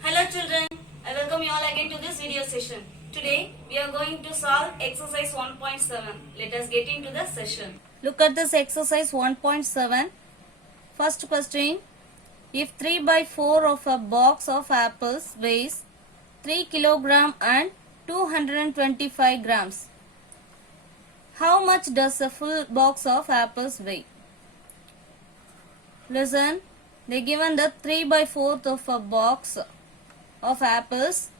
Hello children, I welcome you all again to this video session. Today we are going to solve exercise 1.7. Let us get into the session. Look at this exercise 1.7. First question. If 3 by 4 of a box of apples weighs 3 kilogram and 225 grams, how much does a full box of apples weigh? Listen, they given the 3 by 4 of a box of apples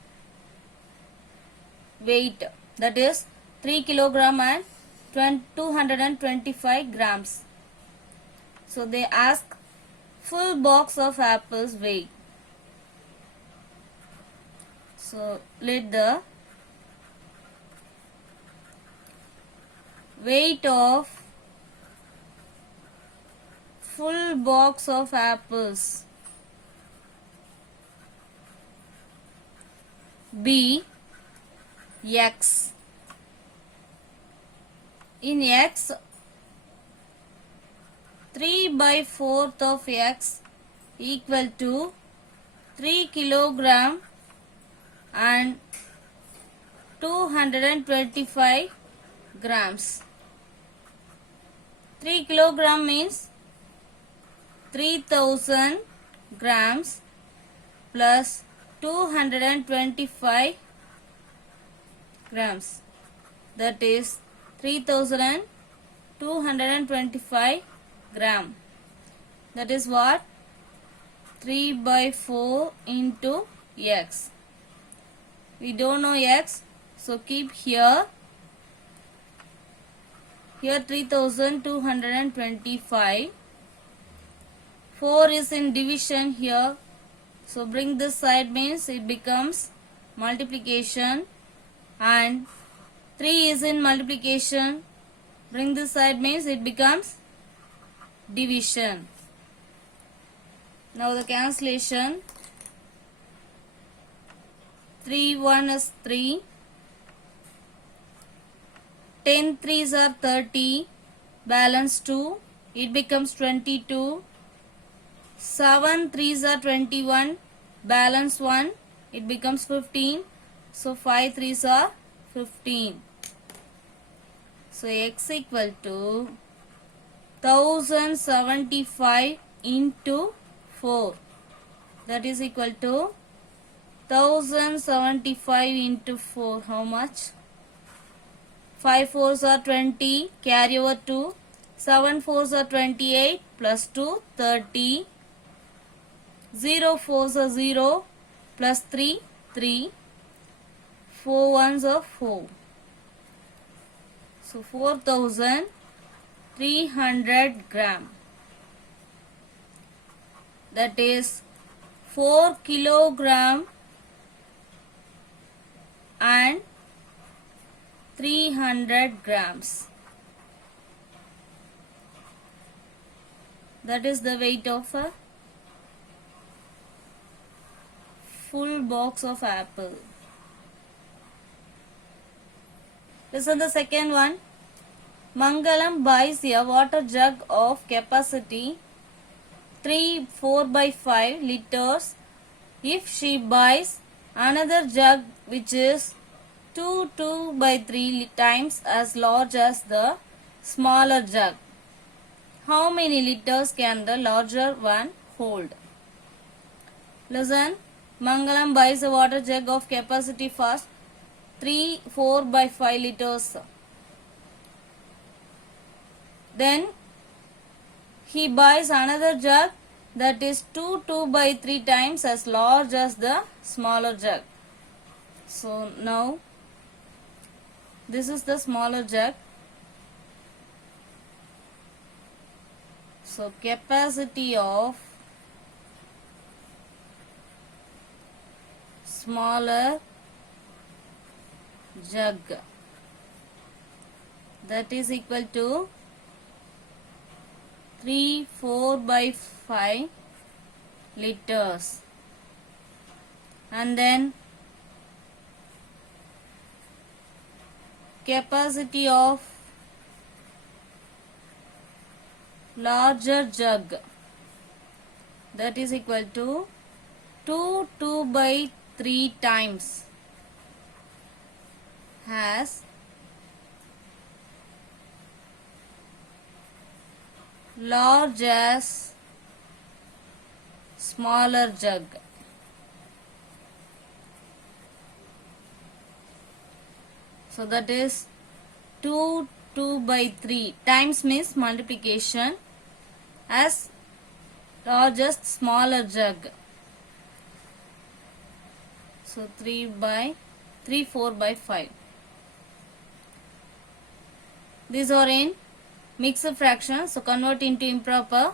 weight, that is 3 kilogram and 225 grams. So they ask full box of apples weight. So let the weight of full box of apples be X. In X, 3 by 4th of X equal to 3 kilogram and 225 grams. 3 kilogram means 3000 grams plus 225 grams, that is 3225 gram. That is what? 3 by 4 into X. We don't know X, so keep here 3225. 4 is in division here, so bring this side means it becomes multiplication, and 3 is in multiplication, bring this side means it becomes division. Now the cancellation, 3 1 is 3, 10 3s are 30, balance 2, it becomes 22, 7 3s are 21, balance 1, it becomes 15, so 5 3s are 15. So X equal to 1075 into 4, that is equal to 1075 into 4, how much? 5 4s are 20, carry over 2, 7 4s are 28, plus 2 30, 0 4s are 0, plus 3 3, 4 1s are 4. So 4300 gram, that is 4 kilogram and 300 grams. That is the weight of a full box of apple. Listen the second one. Mangalam buys a water jug of capacity 3 4 by 5 liters. If she buys another jug which is 2 2 by 3 times as large as the smaller jug, how many liters can the larger one hold? Listen, Mangalam buys a water jug of capacity first 3 4 by 5 liters. Then he buys another jug that is 2 2 by 3 times as large as the smaller jug. So now this is the smaller jug. So capacity of smaller jug, that is equal to 3 4 by 5 liters, and then capacity of larger jug, that is equal to 2 by 3 times has large as smaller jug. So that is 2 by 3 times means multiplication as largest smaller jug. So 4 by 5. These are in mixed fractions. So convert into improper.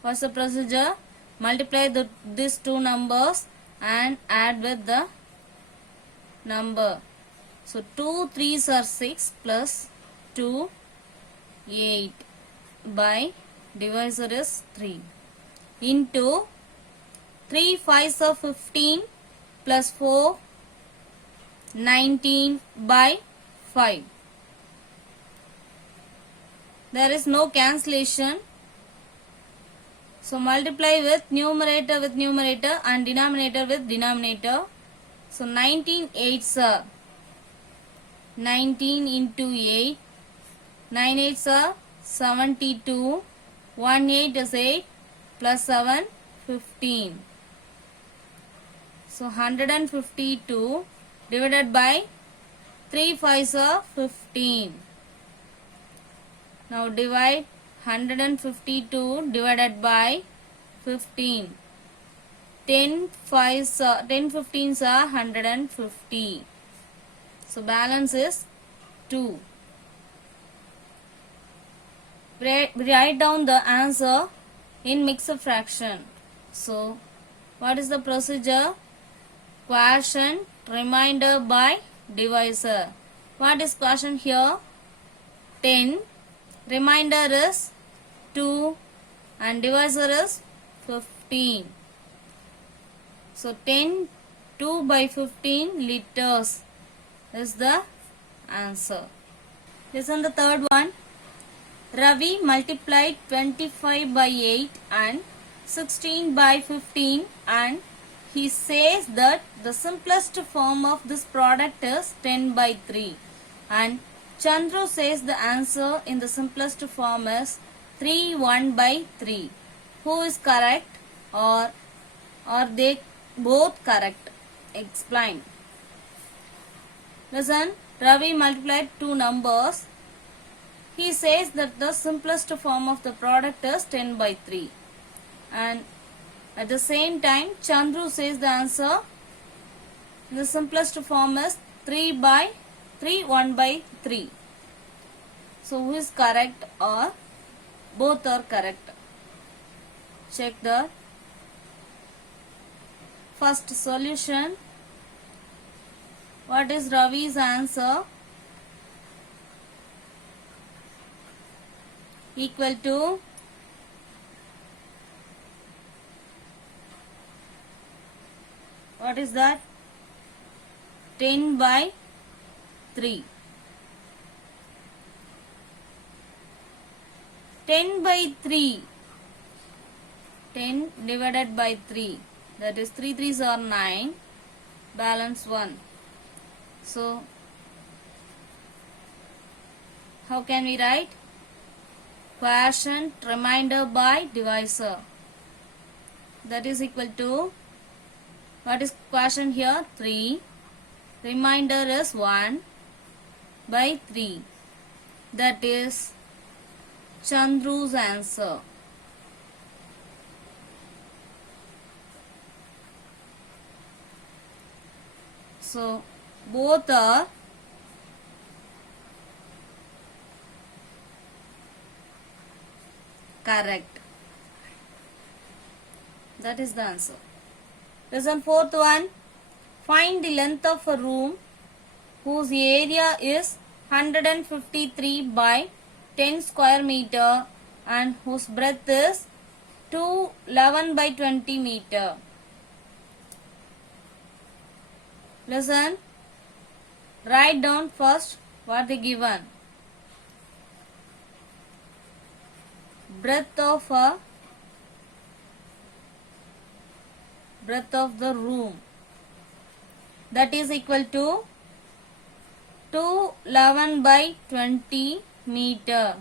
What's the procedure? Multiply these two numbers and add with the number. So 2 3s are 6 plus 2 8 by divisor is 3 into 3 5s are 15 plus 4 19 by 5. There is no cancellation. So multiply with numerator and denominator with denominator. So 19 8s are 19 into 8. 9 8s are 72. 1 8 is 8 plus 7 15. So 152 divided by 3 5s are 15. Now divide 152 divided by 15. 10 15s are 150. So balance is 2. Write down the answer in mixed fraction. So what is the procedure? Quotient remainder by divisor. What is quotient here? 10. Remainder is 2 and divisor is 15. So 10 2 by 15 liters is the answer. Listen the third one. Ravi multiplied 25 by 8 and 16 by 15 and he says that the simplest form of this product is 10 by 3 and Chandru says the answer in the simplest form is 3 1 by 3. Who is correct or are they both correct? Explain. Listen, Ravi multiplied two numbers. He says that the simplest form of the product is 10 by 3. And at the same time, Chandru says the answer in the simplest form is 3 1 by 3. So who is correct or both are correct? Check the first solution. What is Ravi's answer? Equal to what is that? 10 by 3. 10 by 3. 10 divided by 3. That is 3 3s are 9. Balance 1. So, how can we write? Quotient remainder by divisor. That is equal to, what is quotient here? 3. Remainder is 1 by 3. That is Chandru's answer. So, both are correct. That is the answer. Listen, fourth one. Find the length of a room whose area is 153 by 10 square meter and whose breadth is 211 by 20 meter. Listen, write down first what they given. Breadth of a breadth of the room, that is equal to 211 by 20 meter.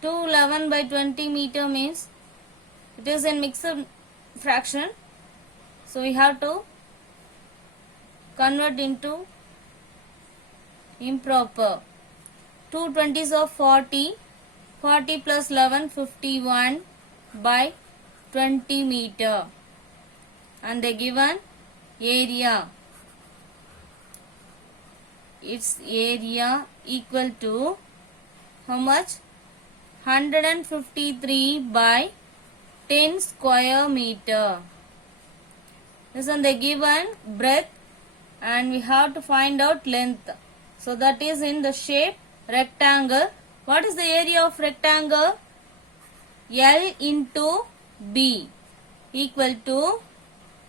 211 by 20 meter means it is in mixed fraction, so we have to convert into improper. 2 20s of 40, 40 plus 11 51 by 20 meter, and the given area, its area equal to how much? 153 by 10 square meter. This is the given breadth, and we have to find out length. So that is in the shape rectangle. What is the area of rectangle? L into B equal to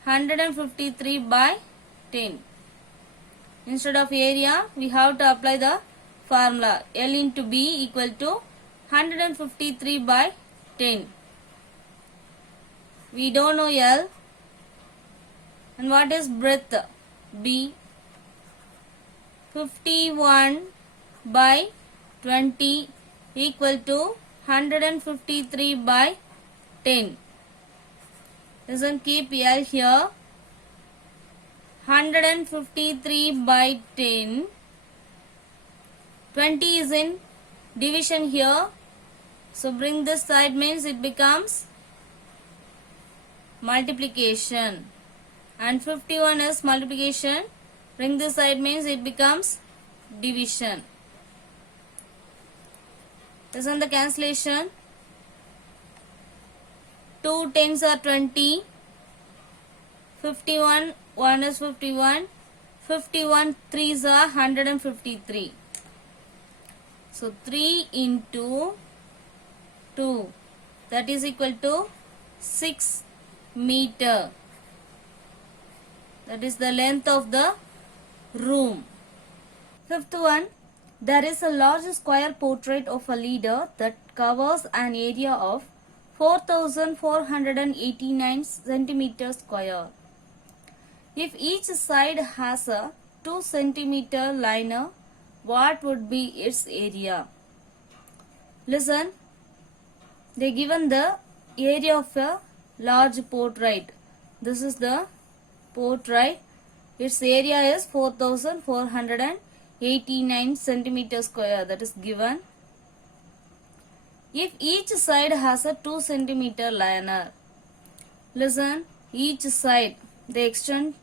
153 by 10. Instead of area, we have to apply the formula. L into B equal to 153 by 10. We don't know L. And what is breadth? B. 51 by 20 equal to 153 by 10. Listen, keep L here. 153 by 10. 20 is in division here. So bring this side means it becomes multiplication. And 51 is multiplication. Bring this side means it becomes division. Listen the cancellation. 2 tens are 20. 51, 1 is 51. 51 3s are 153. So 3 into 2, that is equal to 6 meter. That is the length of the room. Fifth one, there is a large square portrait of a leader that covers an area of 4,489 centimeters square. If each side has a 2 centimeter liner, what would be its area? Listen, they given the area of a large portrait. This is the portrait. Its area is 4,489 centimeters square. That is given. If each side has a 2 centimeter liner. Listen, each side they extend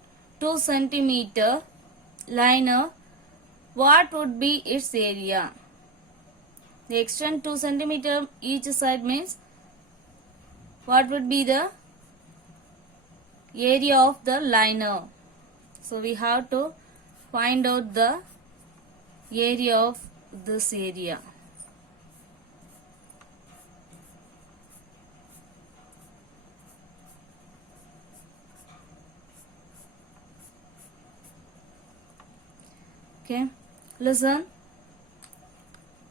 2 centimeter liner. What would be its area? They extend 2 centimeter each side means what would be the area of the liner? So we have to find out the area of this area. Okay, listen.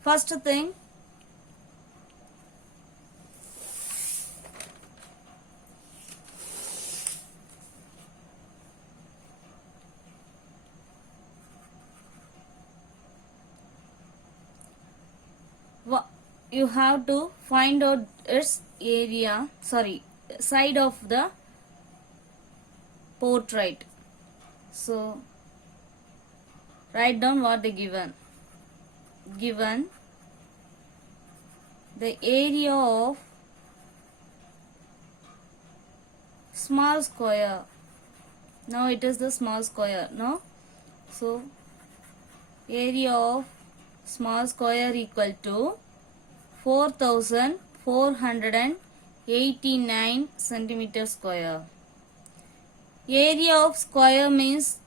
First thing, you have to find out its area, side of the portrait. So write down what they given. Given the area of small square. Now it is the small square, no? So area of small square equal to 4,489 centimeter square. Area of square means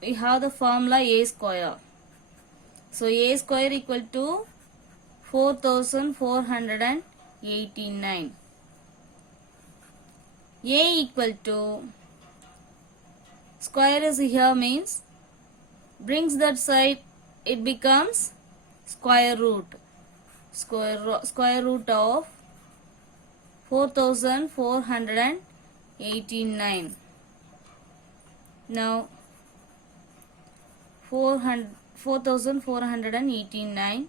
we have the formula A square. So A square equal to 4,489. A equal to square is here means brings that side, it becomes square root. Square root of 4489. Now 4489.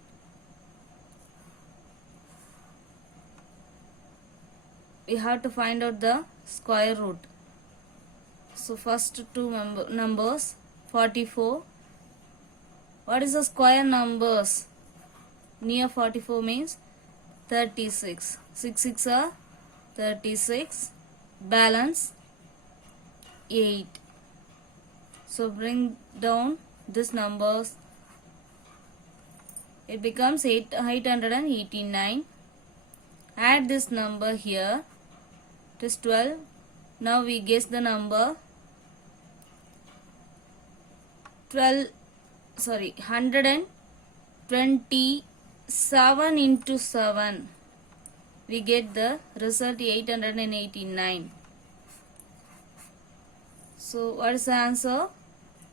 We have to find out the square root. So first two numbers 44. What is the square numbers near 44 means 36. 6 6 are 36. Balance 8. So bring down this numbers. It becomes 889. Add this number here. It is 12. Now we guess the number 127 into 7. We get the result 889. So what is the answer?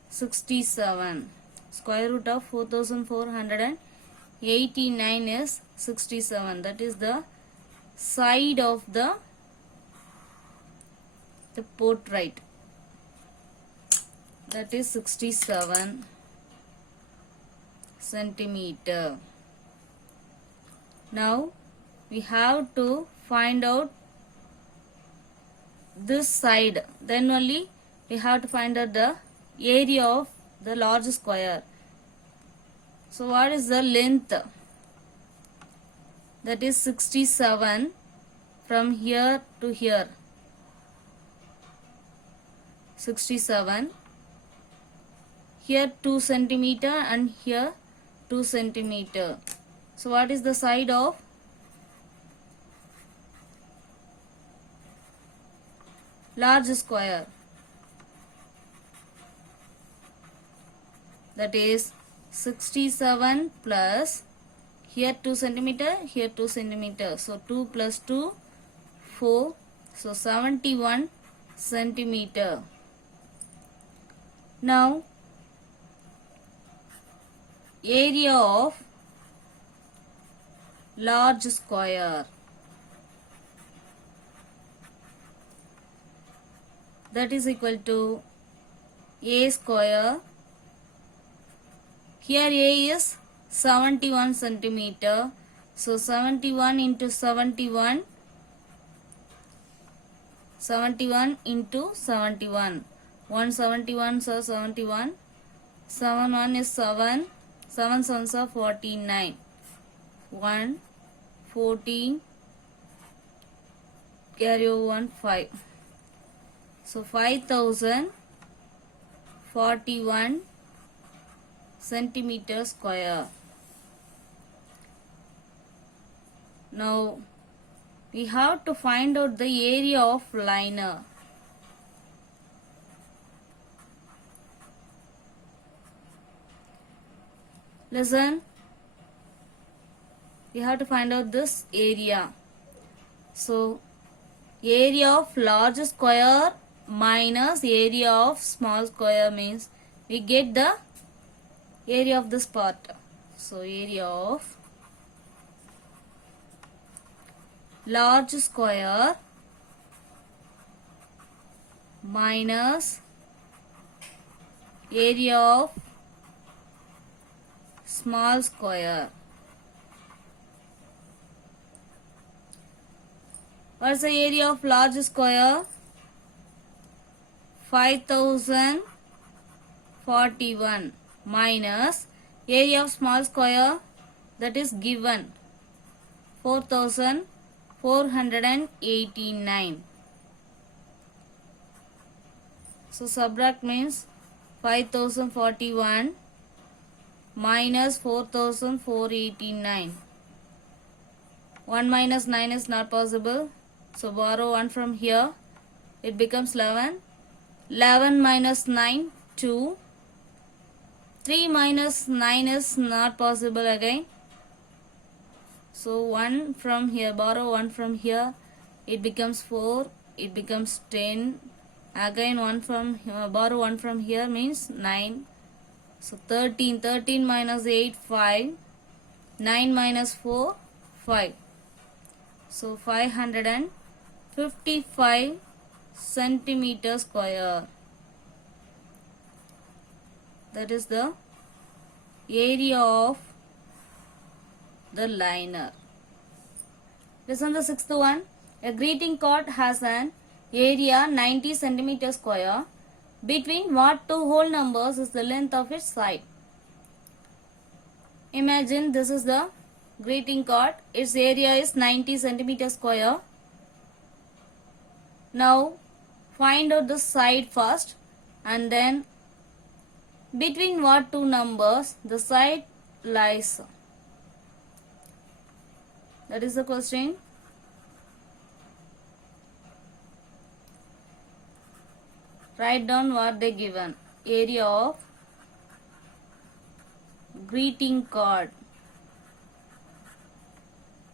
67. Square root of 4489 is 67. That is the side of the portrait. That is 67 centimeter. Now we have to find out this side. Then only we have to find out the area of the large square. So what is the length? That is 67 from here to here. 67. Here 2 centimeter and here 2 centimeter. So what is the side of large square? That is 67 plus here 2 centimeter, here 2 centimeter. So 2 plus 2, 4. So 71 centimeter. Now area of large square. That is equal to a square. Here a is 71 centimeter. So 71 into 71. 71 into 71. 171 so 71. 7 1 is 7. 7 7s are 49. 1 14. Carry over 1 5. So 5041 centimeter square. Now we have to find out the area of liner. Listen, we have to find out this area. So area of large square minus area of small square means we get the area of this part. So area of large square minus area of small square. What is the area of large square? 5041 minus area of small square, that is given 4489. So subtract means 5041 minus 4489. 1 minus 9 is not possible. So borrow 1 from here. It becomes 11. 11 minus 9, 2. 3 minus 9 is not possible again. So 1 from here, borrow 1 from here. It becomes 4. It becomes 10. Again 1 from here, borrow 1 from here means 9. So 13. 13 minus 8, 5. 9 minus 4, 5. So 512 55 centimeter square. That is the area of the liner. Listen the sixth one. A greeting card has an area 90 centimeter square. Between what two whole numbers is the length of its side? Imagine this is the greeting card. Its area is 90 centimeter square. Now find out the side first, and then between what two numbers the side lies. That is the question. Write down what they given. Area of greeting card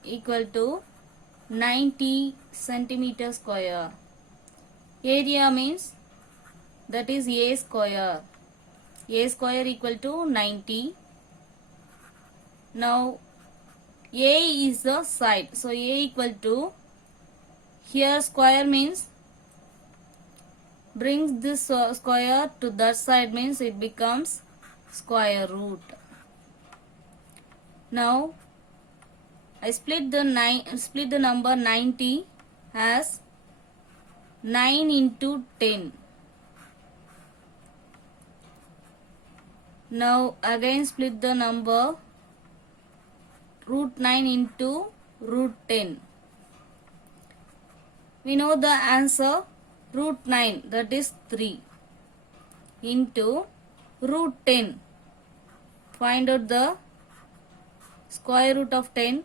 equal to 90 centimeter square. Area means that is A square. A square equal to 90. Now A is the side. So A equal to, here square means brings this square to that side, means it becomes square root. Now I split the number 90 as 9 into 10. Now again split the number root 9 into root 10. We know the answer. Root 9, that is 3, into root 10. Find out the square root of 10.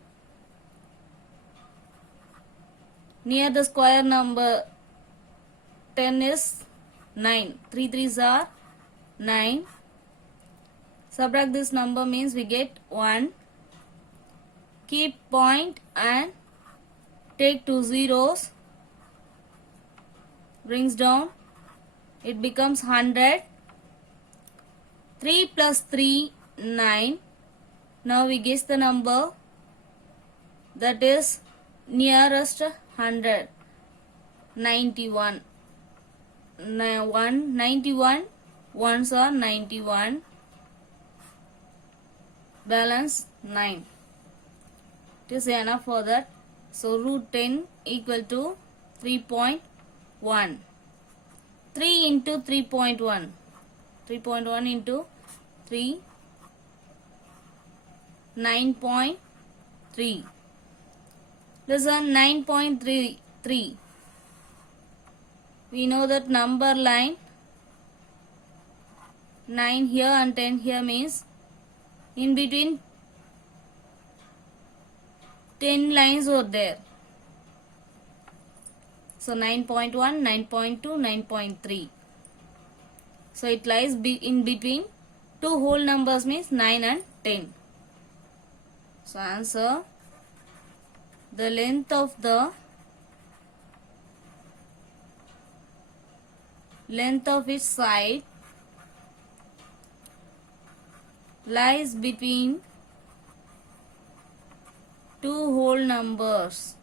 Near the square number 10 is 9. 3 3s are 9. Subtract this number means we get 1. Keep point and take 2 zeros. Brings down. It becomes 100. 3 plus 3, 9. Now we guess the number that is nearest 100. 91. 91. Ones are 91. Balance 9. It is enough for that. So root 10 equal to 3.1. 3 into 3.1. 3.1 into 3. 9.3. Listen, 9.33. We know that number line 9 here and 10 here means in between 10 lines were there. So 9.1, 9.2, 9.3. So it lies in between two whole numbers means 9 and 10. So answer, the length of its side lies between two whole numbers.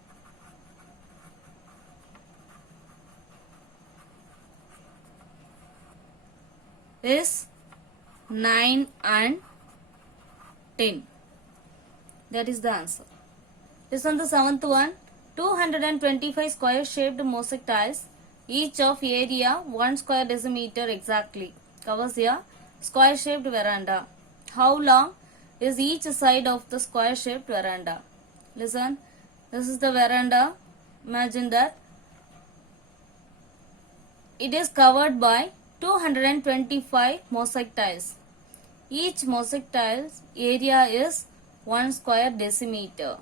Is 9 and 10. That is the answer. Listen the seventh one. 225 square shaped mosaic tiles, each of area 1 square decimeter exactly, covers a square shaped veranda. How long is each side of the square shaped veranda? Listen, this is the veranda. Imagine that it is covered by 225 mosaic tiles. Each mosaic tile's area is 1 square decimeter.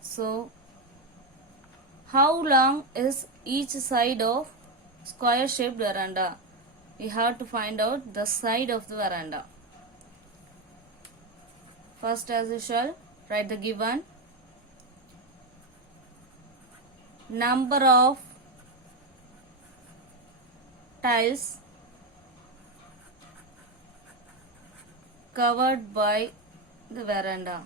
So, how long is each side of square shaped veranda? We have to find out the side of the veranda. First, as usual, write the given. Number of tiles covered by the veranda.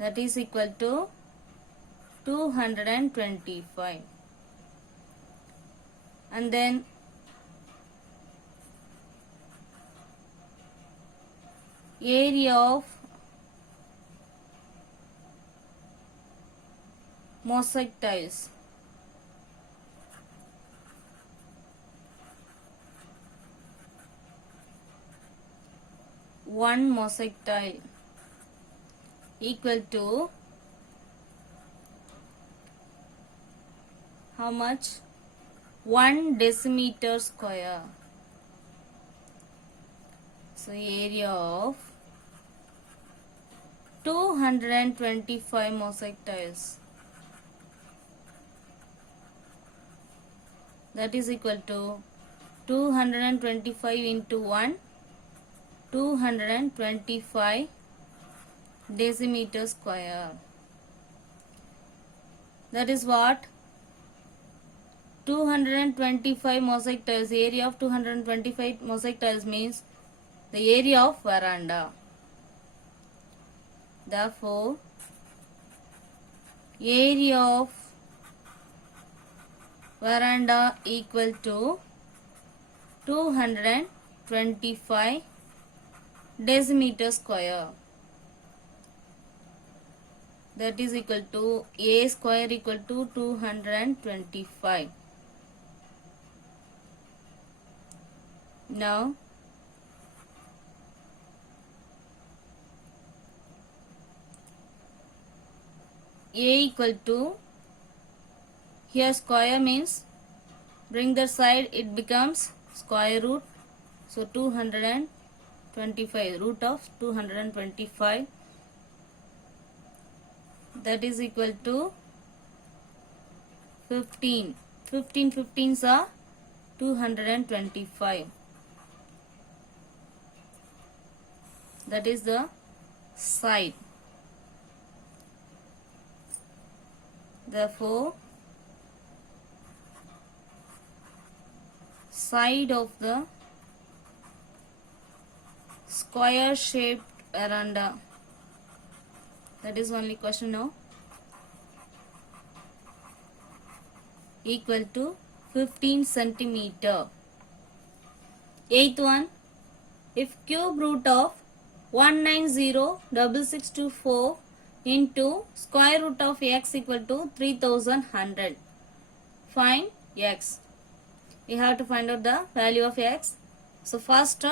that is equal to 225. And then area of mosaic tiles. One mosaic tile equal to how much? 1 decimeter square. So area of 225 mosaic tiles, that is equal to 225 into 1, 225 decimeter square. That is what? 225 mosaic tiles. Area of 225 mosaic tiles means the area of veranda. Therefore, area of veranda equal to 225 decimeter square. That is equal to A square equal to 225. Now, A equal to, here square means bring the side, it becomes square root. So 225, root of 225, that is equal to 15. 15 15s are 225. That is the side. Therefore, side of the square shaped veranda, that is only question now, equal to 15 centimeter. Eighth one, if cube root of 1906624 into square root of x equal to 3100, find x. We have to find out the value of x. So first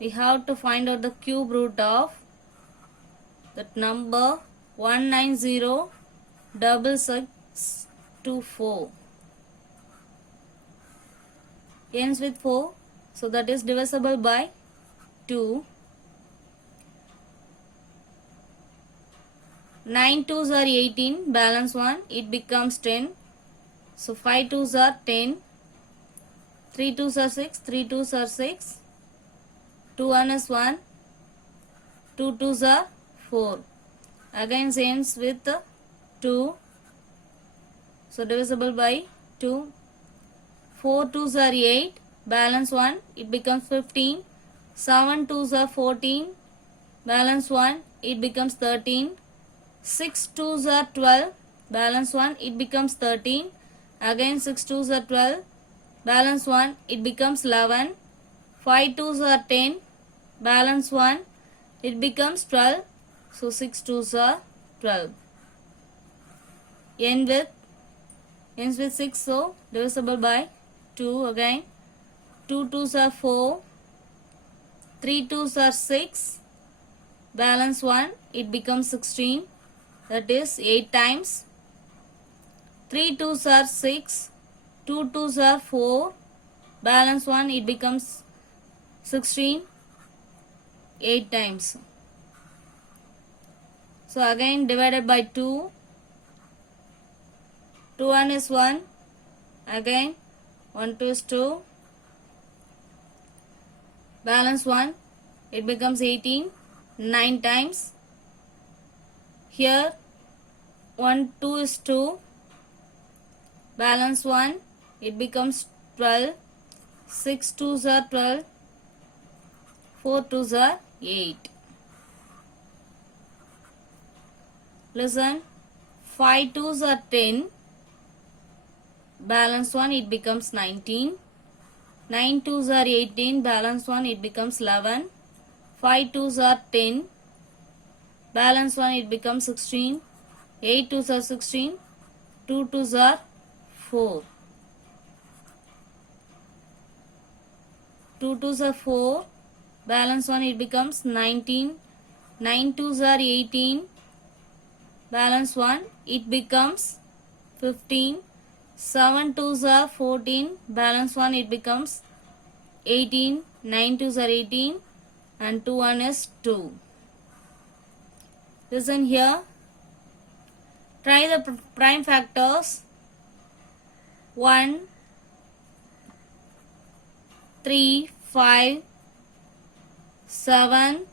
we have to find out the cube root of that number 1906624. Ends with 4, so that is divisible by 2. 9 2s are 18, balance 1, it becomes 10. So 5 2s are 10, 3 2s are 6, 3 2s are 6, 2 1 is 1, 2 2s are 4. Again ends with 2, so divisible by 2. 4 2s are 8, balance 1, it becomes 15. 7 2s are 14, balance 1, it becomes 13. 6 2s are 12, balance 1, it becomes 13. Again 6 2s are 12, balance 1, it becomes 11. 5 2s are 10, balance 1, it becomes 12. So 6 2s are 12. Ends with 6, so divisible by 2 again. 2 2s are 4, 3 2s are 6, balance 1, it becomes 16, that is 8 times. 3 2s are 6, 2 2s are 4, balance 1, it becomes 16, 8 times. So again divided by 2, 2 1 is 1, again 1 2 is 2, balance 1, it becomes 18, 9 times. Here 1 2 is 2, balance 1, it becomes 12. 6 2s are 12, 4 2s are 8. Listen. 5 twos are 10. Balance 1, it becomes 19. 9 twos are 18. Balance 1, it becomes 11. 5 twos are 10. Balance 1, it becomes 16. 8 twos are 16. 2 twos are 4. 2 twos are 4. Balance 1, it becomes 19. 9 twos are 18. Balance 1, it becomes 15. 7 twos are 14. Balance 1, it becomes 18. 9 twos are 18. And 2 1 is 2. Listen here. Try the prime factors. 1, 3, 5, 7,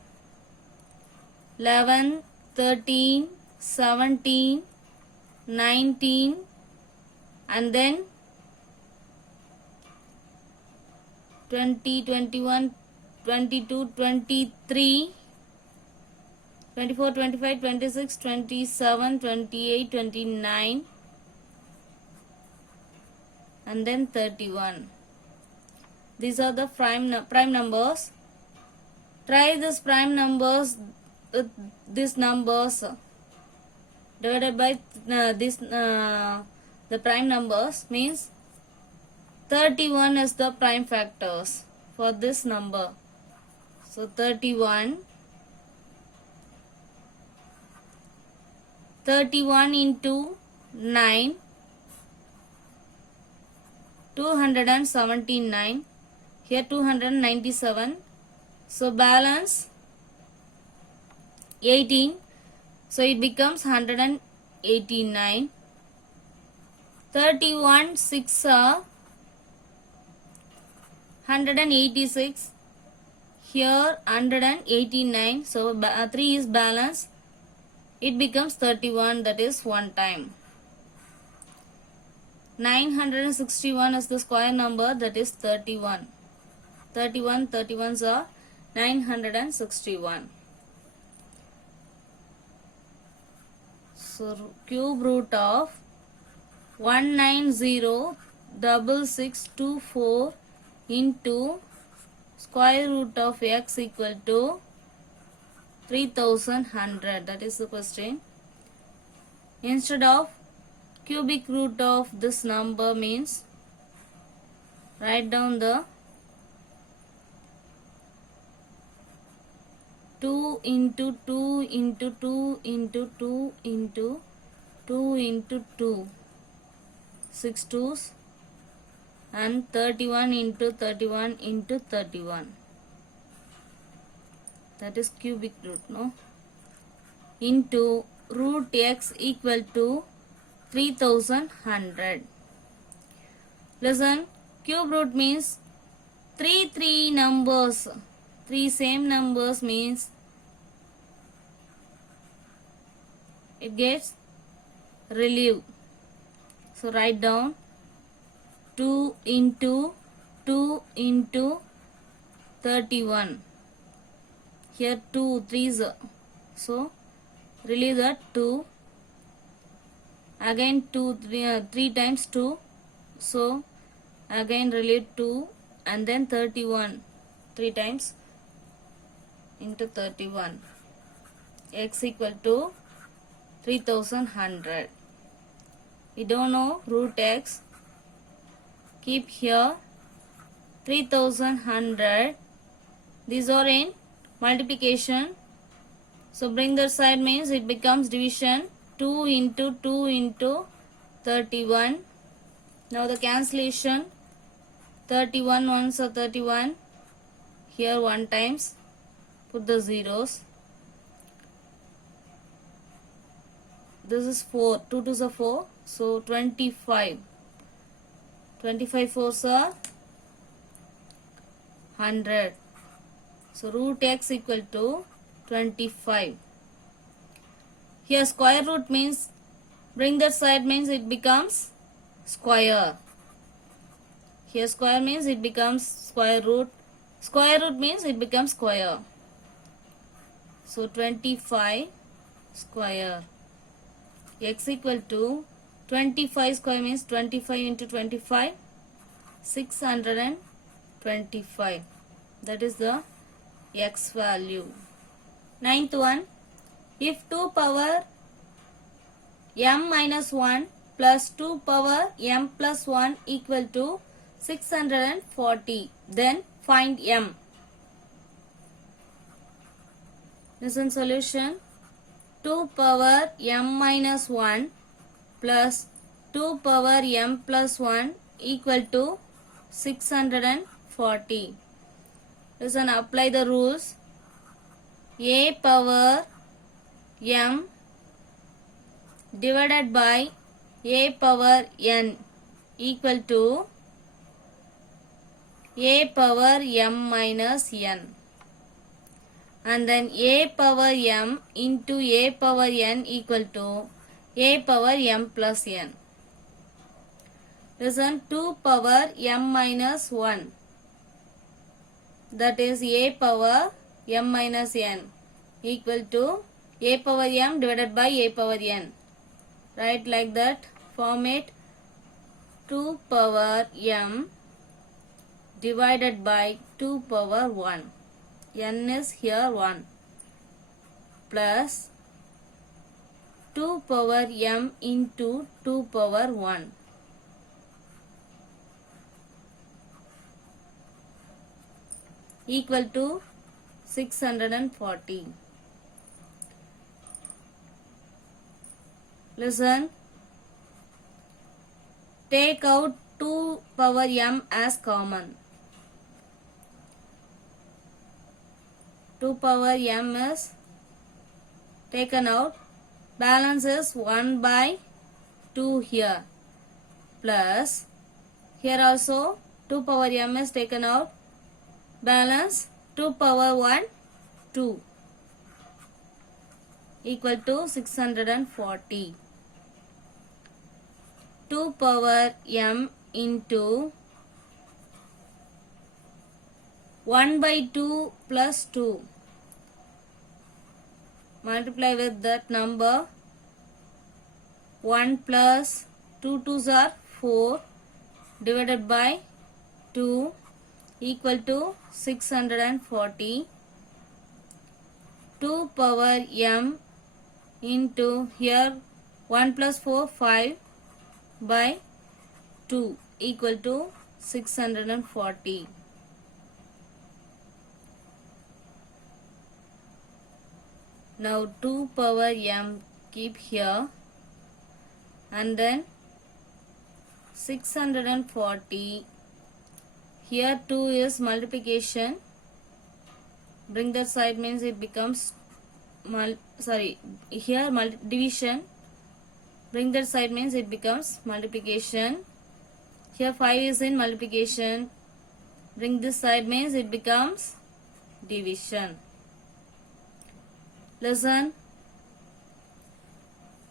11, 13, 17, 19, and then 20, 21, 22, 23, 24, 25, 26, 27, 28, 29, and then 31. These are the prime numbers. Try this prime numbers with these numbers divided by the prime numbers means 31 is the prime factors for this number. So 31 into 9, 279. Here 297. So balance 18. So it becomes 189. 31 6 are 186. Here 189. So 3 is balance. It becomes 31, that is 1 time. 961 is the square number, that is 31. 31s are 961. So cube root of 1906624 into square root of x equal to 3100. That is the question. Instead of cubic root of this number means write down the 2 into 2 into 2 into 2 into 2 into 2. 6 twos and 31 into 31 into 31. That is cubic root, no? Into root x equal to 3100. Listen, cube root means 3 numbers. 3 same numbers means it gets relieved. So write down 2 into 2 into 31. Here 2 3s. So relieve that 2. Again 3 times 2. So again relieve 2 and then 31. 3 times into 31. X equal to 3100. We don't know root x. Keep here 3100. These are in multiplication. So bring that side means it becomes division. 2 into 2 into 31. Now the cancellation. 31 ones are 31. Here 1 times. Put the zeros. This is 4. 2 twos are 4. So 25. 25 fours are 100. So root x equal to 25. Here square root means bring that side means it becomes square. Here square means it becomes square root. Square root means it becomes square. So 25 square. x equal to 25 square means 25 into 25, 625. That is the x value. Ninth one, if 2 power m minus 1 plus 2 power m plus 1 equal to 640, then find m. Listen solution. 2 power m minus 1 plus 2 power m plus 1 equal to 640. Listen, apply the rules. A power m divided by a power n equal to a power m minus n. And then a power m into a power n equal to a power m plus n. Listen, 2 power m minus 1, that is a power m minus n equal to a power m divided by a power n. Write like that format. 2 power m divided by 2 power 1. N is here 1 plus 2 power m into 2 power 1 equal to 640. Listen, take out 2 power m as common. 2 power m is taken out. Balance is 1 by 2 here. Plus, here also 2 power m is taken out. Balance 2 power 1, 2 equal to 640. 2 power m into 1 by 2 plus 2. Multiply with that number. 1 plus 2 2's are 4 divided by 2 equal to 640. 2 power m into here 1 plus 4 5 by 2 equal to 640. Now 2 power m keep here and then 640. Here 2 is multiplication. Bring that side means it becomes division. Bring that side means it becomes multiplication. Here 5 is in multiplication. Bring this side means it becomes division. Listen.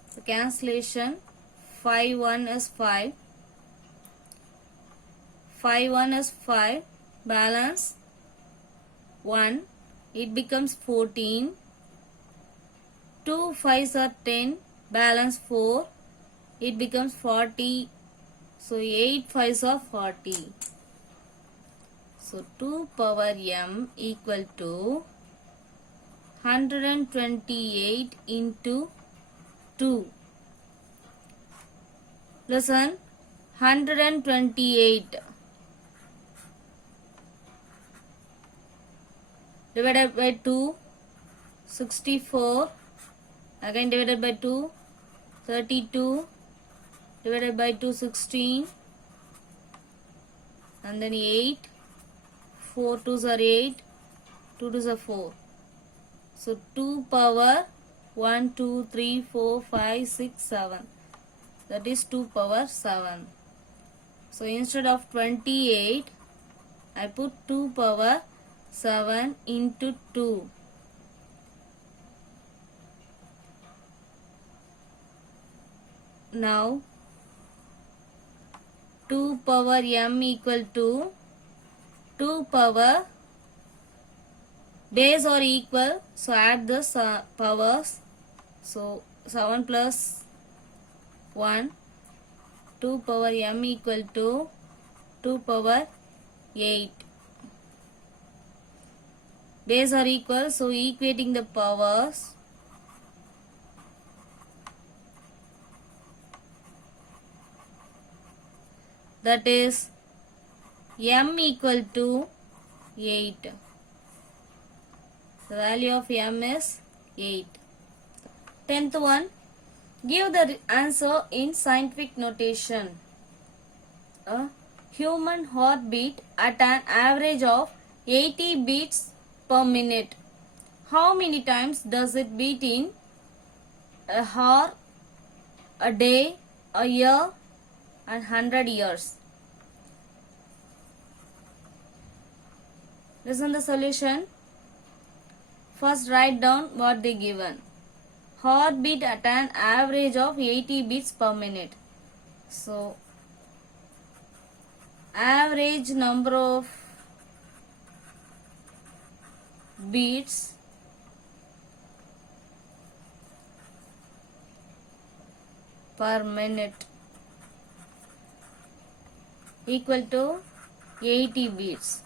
So cancellation. 5 1 is 5. 5 1 is 5. Balance 1. It becomes 14. 2 5's are 10. Balance 4. It becomes 40. So 8 5's are 40. So 2 power m equal to 128 into 2. Listen, 128 divided by 2, 64. Again divided by 2, 32. Divided by 2, 16. And then 8. 4 2's are 8. 2 2's are 4. So 2 power 1, 2, 3, 4, 5, 6, 7. That is 2 power 7. So instead of 28, I put 2 power 7 into 2. Now 2 power m equal to 2 power, base are equal, so add the powers. So 7 plus 1, 2 power m equal to 2 power 8. Base are equal, so equating the powers. That is m equal to 8. The value of m is 8. 10th one. Give the answer in scientific notation. A human heartbeat at an average of 80 beats per minute. How many times does it beat in a hour, a day, a year, and 100 years? Listen the solution. First write down what they given. Heartbeat at an average of 80 beats per minute. So, average number of beats per minute equal to 80 beats.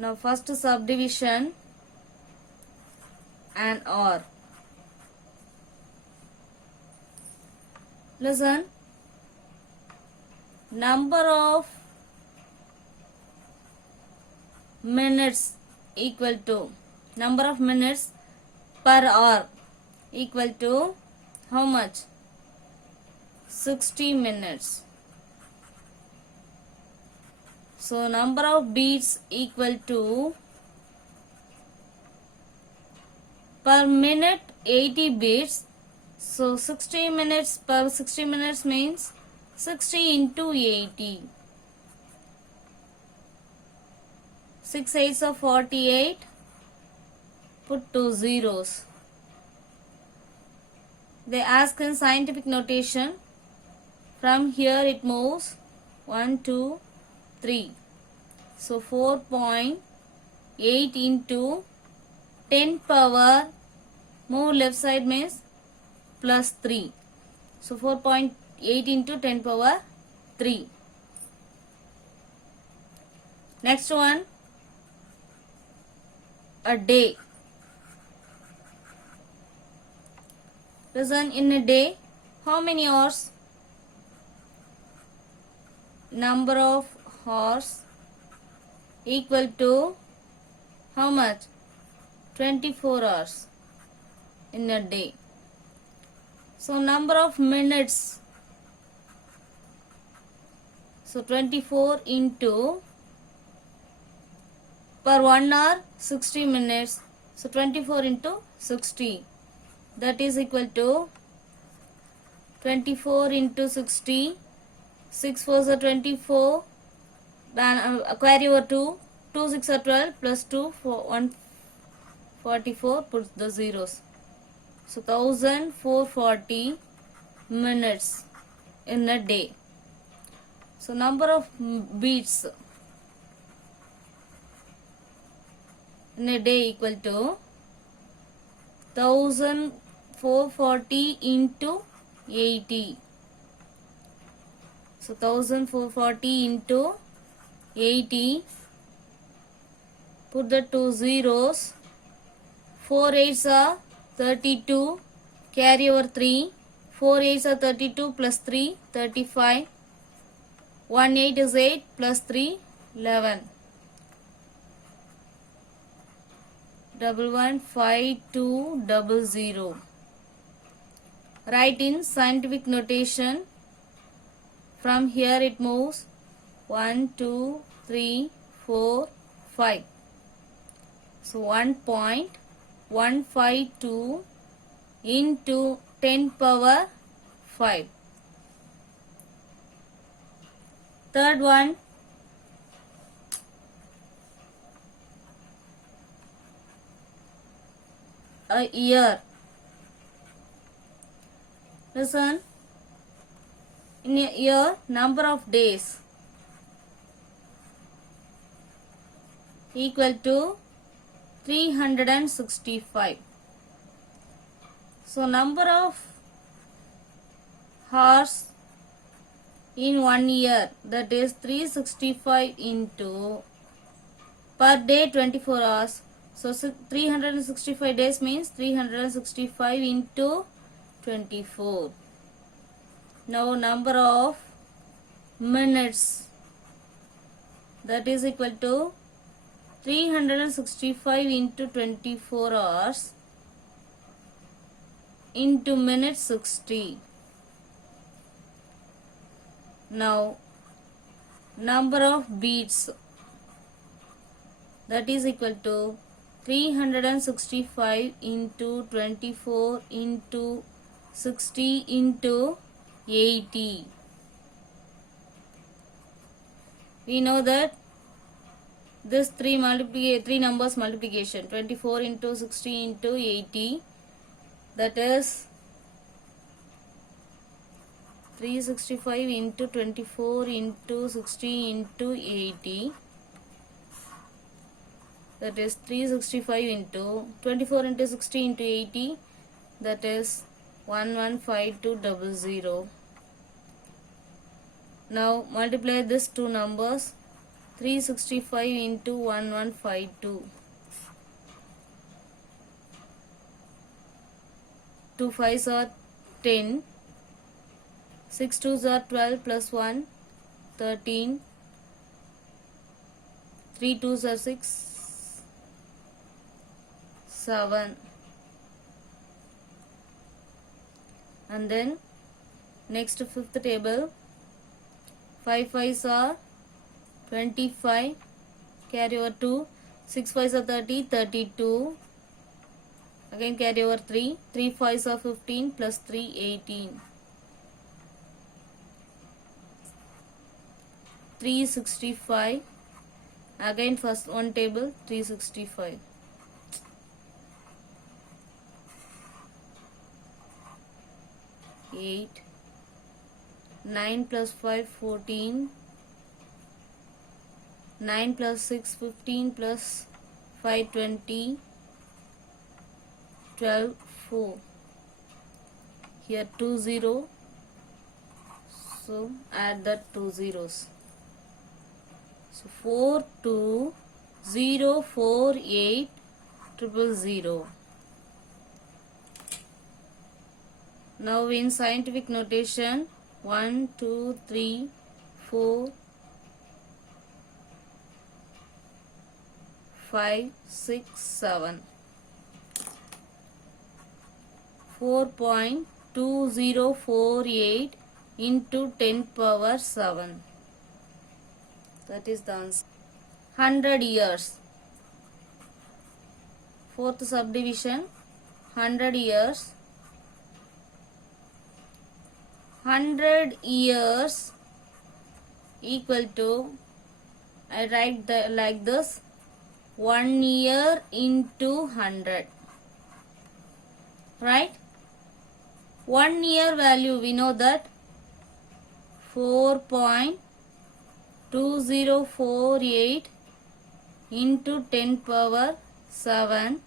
Now first subdivision, and or. Listen. Number of minutes equal to number of minutes per hour equal to how much? 60 minutes. So number of beats equal to per minute 80 beats. So 60 minutes per 60 minutes means 60 into 80. 6 8s are 48. Put 2 zeros. They ask in scientific notation. From here it moves 1, 2, 3. So 4.8 into 10 power, move left side means plus 3. So 4.8 into 10 power 3. Next one, a day. Listen, in a day, how many hours? Number of hours equal to how much? 24 hours in a day. So number of minutes. So 24 into per 1 hour 60 minutes. So 24 into 60. That is equal to 24 into 60. 6 4s are 24. Then carry over 2. 2 6 are 12 plus 2 for 144. Put the zeros. So 1440 minutes in a day. So number of beats in a day equal to 1440 into 80. So 1440 into 80. Put the 2 zeros. 4 8s are 32. Carry over 3. 4 8s are 32 plus 3, 35. 1 8 is 8 plus 3, 11. 115200. Write in scientific notation. From here it moves 1, 2, 3, 4, 5. So 1.152 into 10 power 5. Third one, a year. Listen. In a year, number of days equal to 365. So number of hours in 1 year, that is 365 into per day 24 hours. So 365 days means 365 into 24. Now number of minutes, that is equal to 365 into 24 hours into minutes 60. Now number of beats, that is equal to 365 into 24 into 60 into 80. We know that this three numbers multiplication, 24 into 60 into 80, that is 365 into 24 into 60 into 80, that is 365 into 24 into 60 into 80, that is 115200. Now multiply these two numbers, 365 into 1152. 2 5s are 10, 6 2s are 12 plus 1, 13, 3 2s are 6, 7. And then next fifth table, 5 5s are 25, carry over 2, 6 5s are 30, 32, again carry over 3, 3 5s are 15 plus 3, 18. 365, again first one table, 365. Eight, 9 plus 5, 14, 9 plus 6, 15 plus 5, 20, 12, 4. Here 2 0, so add the 2 zeros. So 4 2 0 4 8 000. Now in scientific notation, 1 2 3 4 5 6 7. 4.2048 into 10 power 7. That is the answer. 100 years. Fourth subdivision, 100 years. 100 years equal to, I write like this, 1 year into 100. Right? 1 year value, we know that 4.2048 into 10 power 7.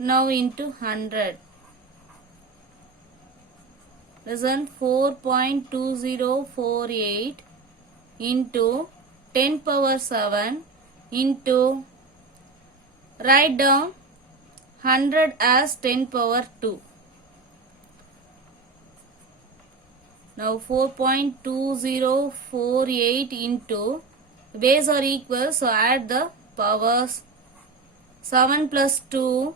Now into 100. Listen, 4.2048 into 10 power 7 into, write down 100 as 10 power 2. Now 4.2048 into, base are equal, so add the powers. 7 plus 2,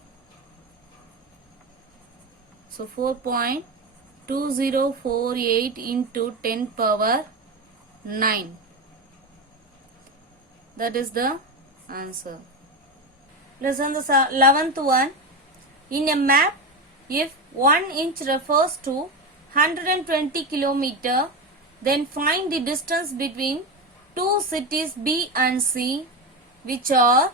so 4.2048 into 10 power 9. That is the answer. Listen the 11th one. In a map, if 1 inch refers to 120 kilometer, then find the distance between two cities B and C, which are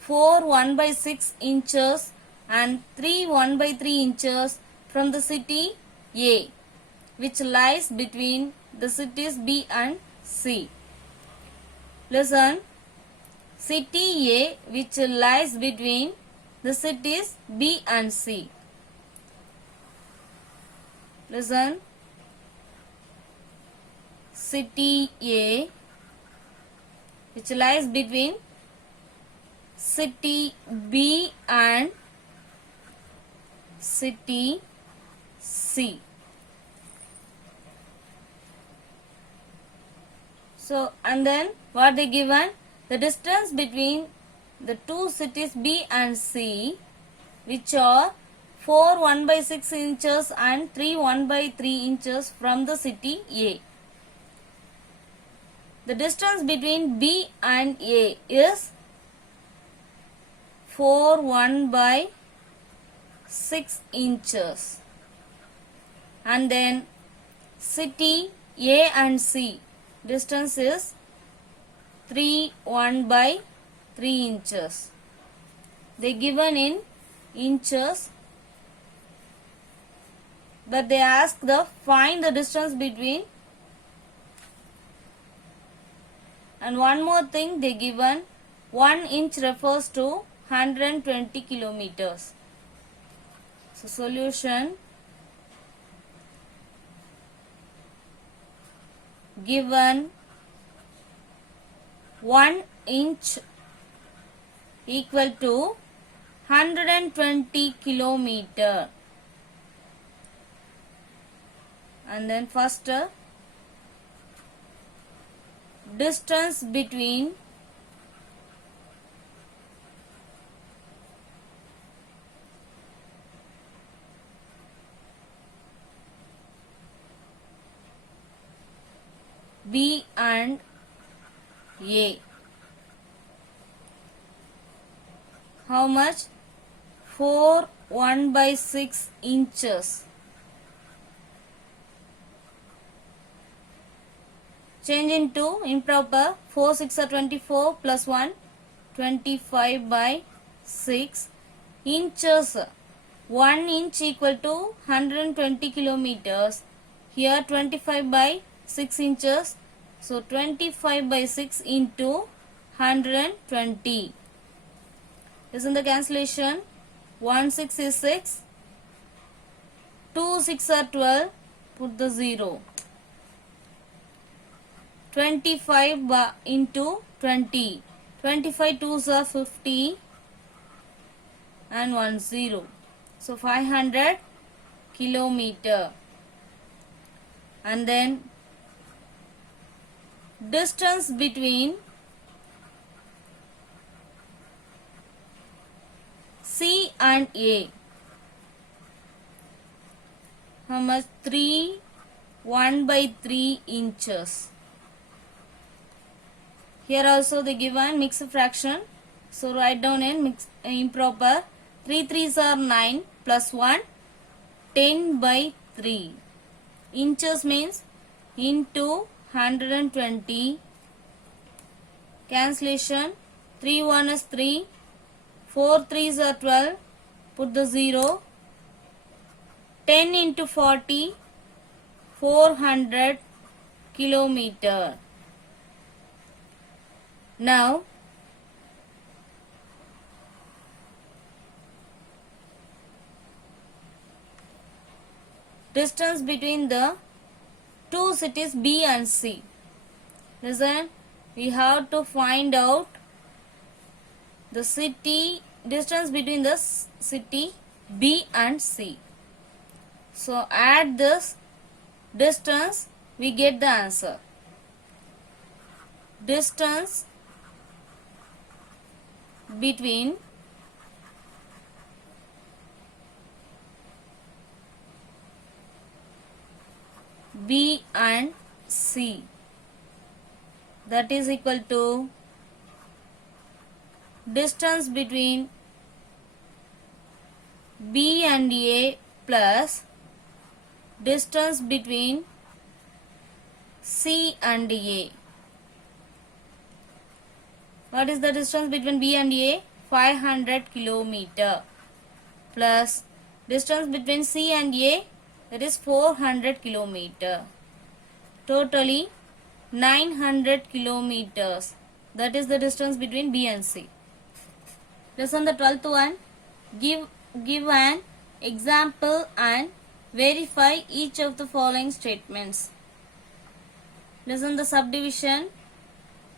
4 1/6 inches and 3 1/3 inches from the city A, which lies between the cities B and C. Listen, city A, which lies between the cities B and C. Listen. City A, which lies between city B and city C. So, and then what they given? The distance between the two cities B and C, which are 4 1/6 inches and 3 1/3 inches from the city A. The distance between B and A is 4 1/6 inches. And then city A and C distance is 3 1/3 inches. They given in inches, but they ask find the distance between. And one more thing they given, 1 inch refers to 120 kilometers. So solution, given 1 inch equal to 120 kilometer. And then first, distance between B and A. How much? 4 1/6 inches. Change into improper. 4 6 are 24 plus 1 25/6 inches. 1 inch equal to 120 kilometers. Here 25/6 inches. So 25/6 into 120. Isn't the cancellation? 1 6 is 6. 2 6 are 12. Put the 0. 25 into 20. 25 2s are 50 and 1 0. So 500 kilometer. And then distance between C and A. How much? 3 1/3 inches. Here also they given mixed fraction. So write down in improper. 3 3s are 9 plus 1 10/3. Inches means into 120. Cancellation. 3 1 is 3. 4 3s are 12. Put the 0. 10 into 40. 400 kilometer. Now distance between the two cities B and C. Listen, we have to find out the city distance between the city B and C. So add this distance, we get the answer. Distance between B and C, that is equal to distance between B and A plus distance between C and A. What is the distance between B and A? 500 kilometer plus distance between C and A, that is 400 kilometer. Totally 900 kilometers. That is the distance between B and C. Listen the 12th one. Give an example and verify each of the following statements. Listen the subdivision.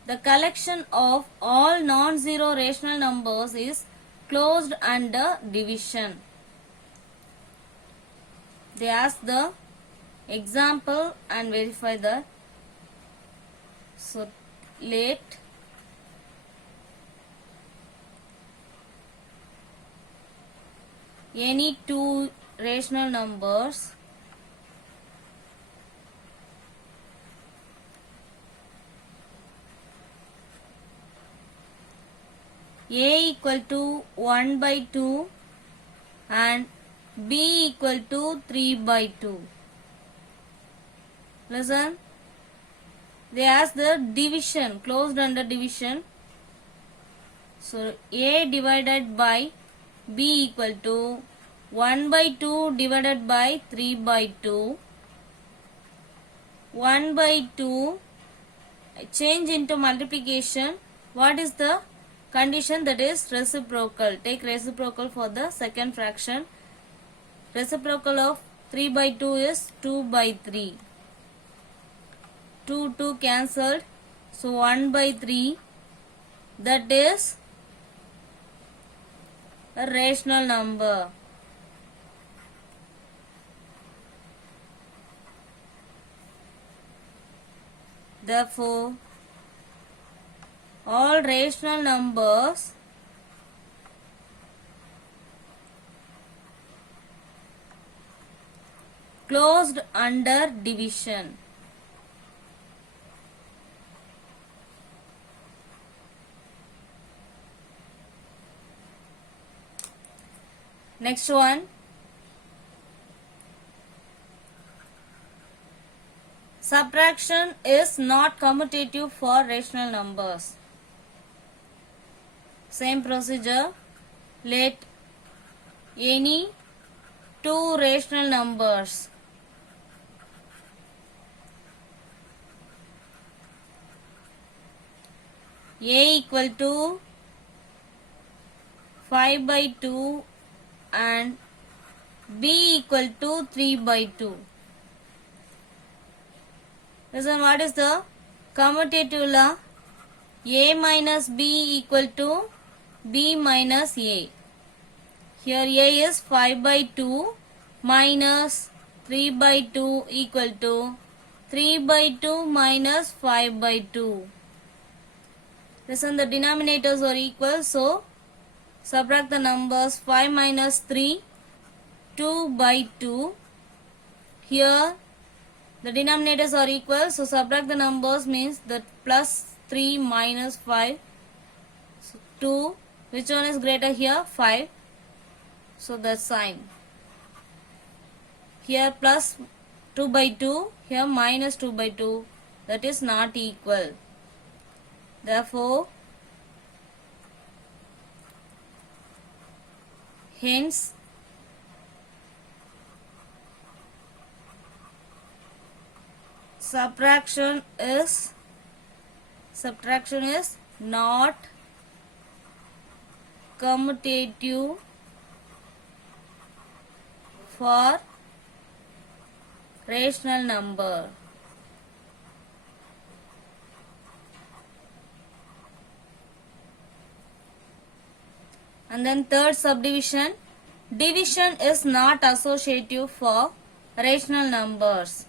The collection of all non-zero rational numbers is closed under division. They ask the example and verify that. So let any two rational numbers A equal to 1 by 2 and B equal to 3 by 2. Listen. They ask the division, closed under division. So A divided by B equal to 1 by 2 divided by 3 by 2. 1 by 2 change into multiplication. What is the condition? That is reciprocal. Take reciprocal for the second fraction. Reciprocal of 3 by 2 is 2 by 3. 2 cancelled. So 1 by 3, that is a rational number. Therefore, all rational numbers closed under division. Next one. Subtraction is not commutative for rational numbers. Same procedure. Let any two rational numbers A equal to 5 by 2 and B equal to 3 by 2. Listen, what is the commutative law? A minus B equal to B minus A. Here A is 5 by 2 minus 3 by 2 equal to 3 by 2 minus 5 by 2. Listen, the denominators are equal, so subtract the numbers. 5 minus 3, 2 by 2. Here the denominators are equal, so subtract the numbers means that plus 3 minus 5. So 2. Which one is greater here? 5. So the sign. Here plus 2 by 2. Here minus 2 by 2. That is not equal. Therefore, hence subtraction is not commutative for rational number. And then third subdivision, division is not associative for rational numbers.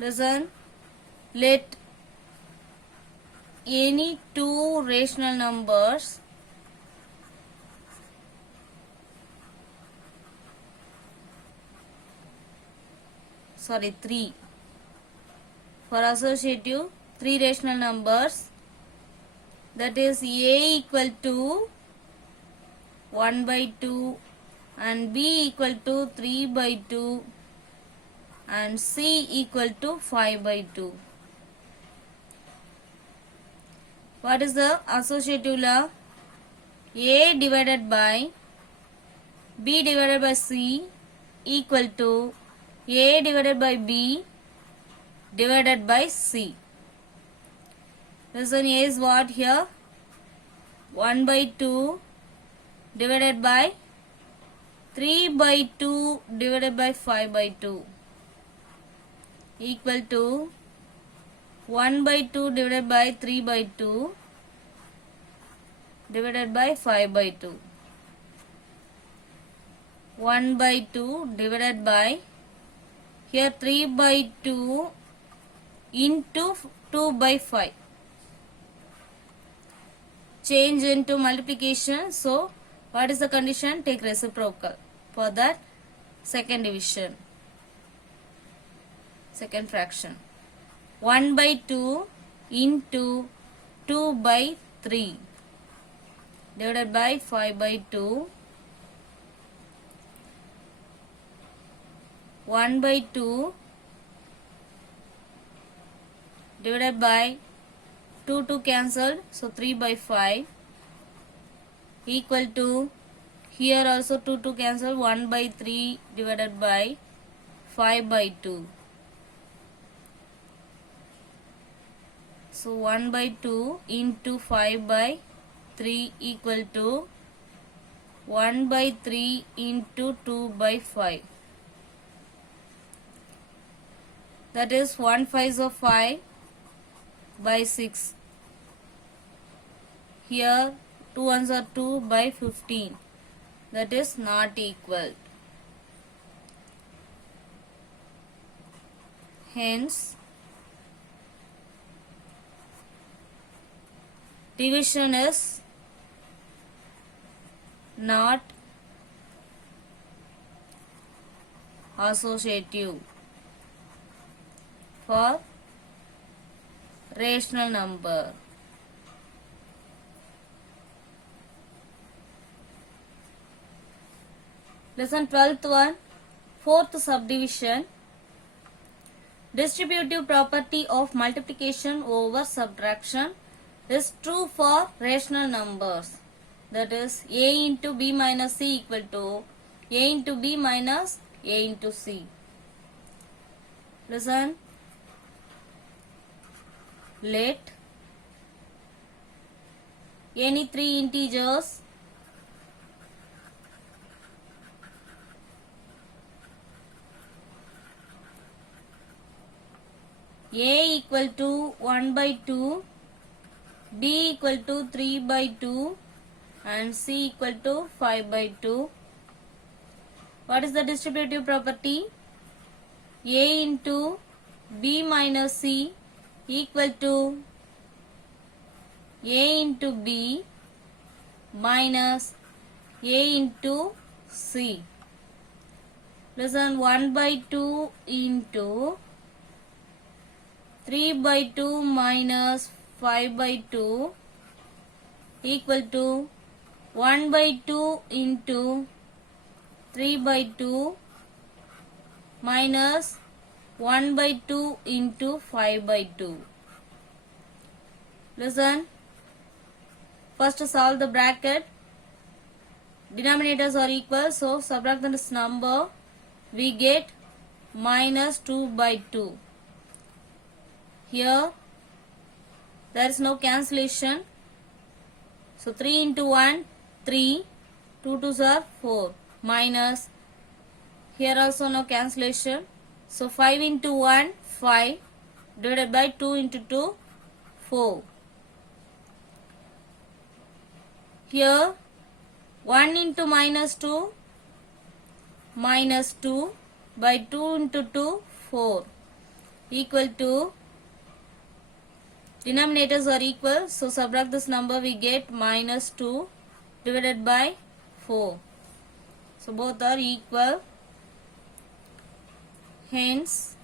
Listen, let any two rational numbers three. For associative, three rational numbers, that is A equal to 1 by 2 and B equal to 3 by 2 and C equal to 5 by 2. What is the associative law? A divided by B divided by C equal to A divided by B divided by C. Listen, A is what here? 1 by 2 divided by 3 by 2 divided by 5 by 2 equal to 1 by 2 divided by 3 by 2 divided by 5 by 2. 1 by 2 divided by, here 3 by 2 into 2 by 5. Change into multiplication. So, what is the condition? Take reciprocal for that second division, second fraction. 1 by 2 into 2 by 3 divided by 5 by 2. 1 by 2 divided by 2 cancelled, so 3 by 5 equal to, here also 2 cancelled, 1 by 3 divided by 5 by 2. So 1 by 2 into 5 by 3 equal to 1 by 3 into 2 by 5. That is 1 5s of 5 by 6. Here 2 ones are 2 by 15. That is not equal. Hence, division is not associative for rational number. Lesson 12th one, fourth subdivision. Distributive property of multiplication over subtraction is true for rational numbers. That is, a into b minus c equal to a into b minus a into c. Listen. Let any three integers a equal to 1 by 2, b equal to 3 by 2 and c equal to 5 by 2. What is the distributive property? A into b minus c equal to a into b minus a into c. Listen, 1 by 2 into 3 by 2 minus 5 by 2 equal to 1 by 2 into 3 by 2 minus 1 by 2 into 5 by 2. Listen. First solve the bracket. Denominators are equal, so subtract this number. We get minus 2 by 2. Here there is no cancellation. So 3 into 1, 3. 2 2s are 4. Minus. Here also no cancellation. So 5 into 1, 5. Divided by 2 into 2, 4. Here 1 into minus 2, minus 2 by 2 into 2, 4 equal to, denominators are equal, so subtract this number, we get minus 2 divided by 4. So both are equal. Hence,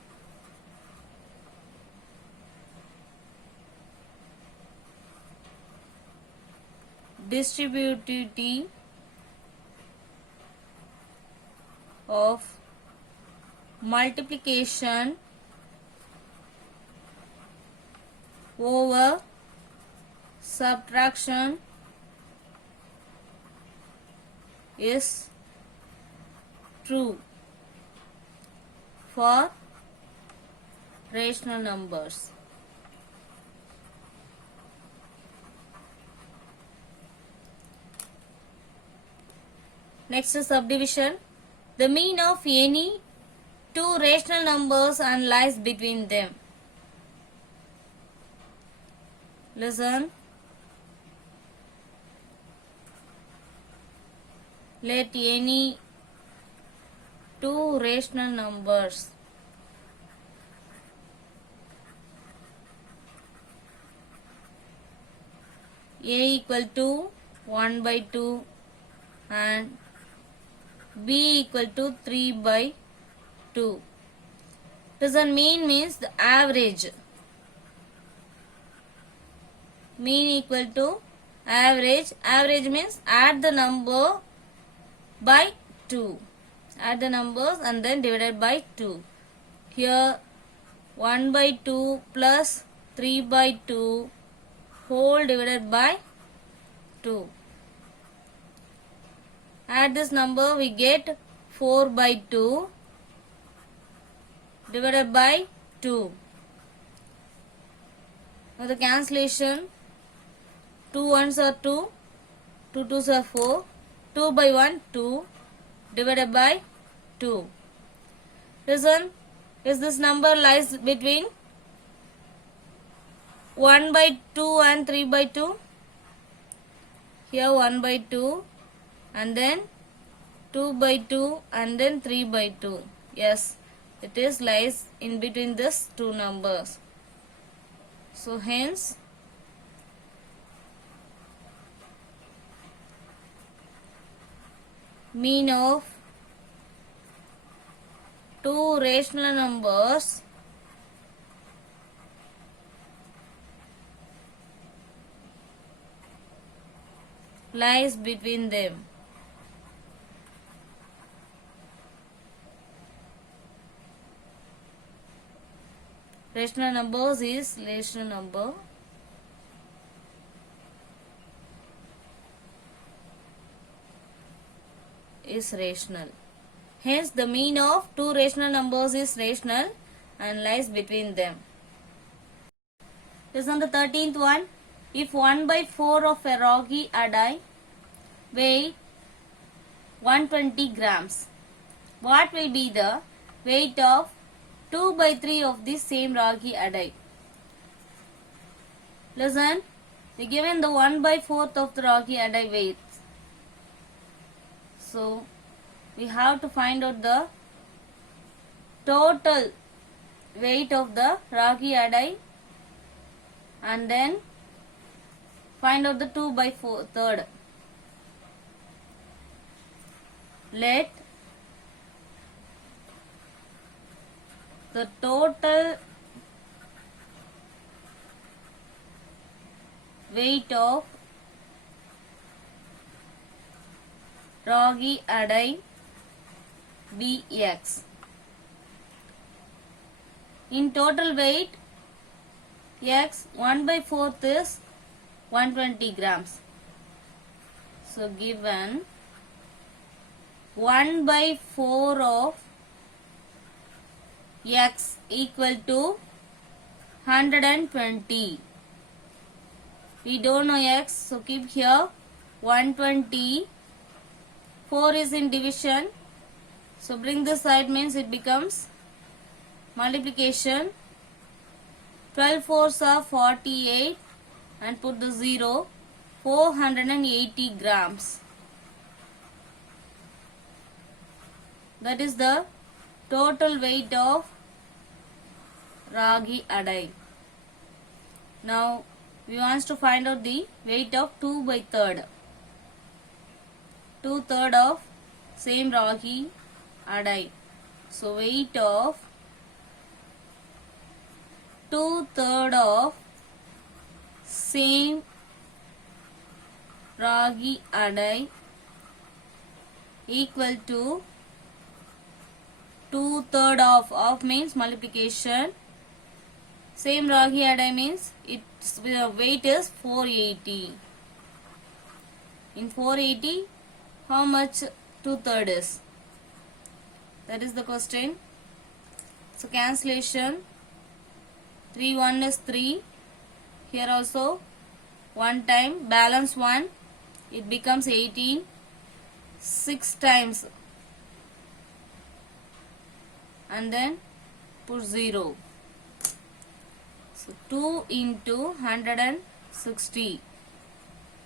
distributivity of multiplication over subtraction is true for rational numbers. Next is subdivision. The mean of any two rational numbers and lies between them. Listen. Let any two rational numbers a equal to 1 by 2 and b equal to 3 by 2. Listen, mean means the average. Mean equal to average. Average means add the number by 2. Add the numbers and then divided by 2. Here 1 by 2 plus 3 by 2 whole divided by 2. Add this number, we get 4 by 2 divided by 2. Now the cancellation, 2 ones are 2, 2 twos are 4, 2 by 1, 2 divided by 2. Listen, is this number lies between 1 by 2 and 3 by 2? Here 1 by 2 and then 2 by 2 and then 3 by 2. Yes, it is lies in between these two numbers. So hence mean of two rational numbers lies between them. Rational numbers is rational number. Is rational. Hence the mean of two rational numbers is rational and lies between them. Listen the 13th one. If 1 by 4 of a ragi adai weigh 120 grams, what will be the weight of 2 by 3 of this same ragi adai? Listen, they given the 1 by 4th of the ragi adai weight. So, we have to find out the total weight of the ragi adai and then find out the 2 by 4 third. Let the total weight of ragi adai be x. In total weight x, 1 by 4th is 120 grams. So given 1 by 4 of x equal to 120. We don't know x, so keep here 120. 4 is in division, so bring this side means it becomes multiplication. 12 fours are 48 and put the 0, 480 grams. That is the total weight of ragi adai. Now we want to find out the weight of 2 by 3rd. 2/3 of same ragi adai. So weight of 2/3 of same ragi adai equal to 2/3 of means multiplication. Same ragi adai means its weight is 480. In 480, how much 2/3 is? That is the question. So cancellation. 3 1 is 3. Here also 1 time balance 1. It becomes 18. 6 times and then put 0. So 2 into 160.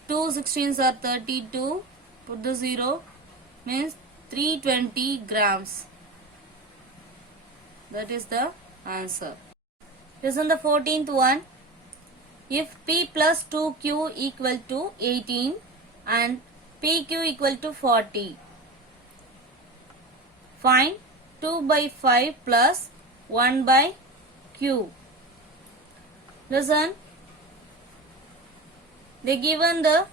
2 16s are 32. Put the 0, means 320 grams. That is the answer. Listen the 14th one. If P plus 2Q equal to 18 and PQ equal to 40, find 2 by 5 plus 1 by Q. Listen, they given the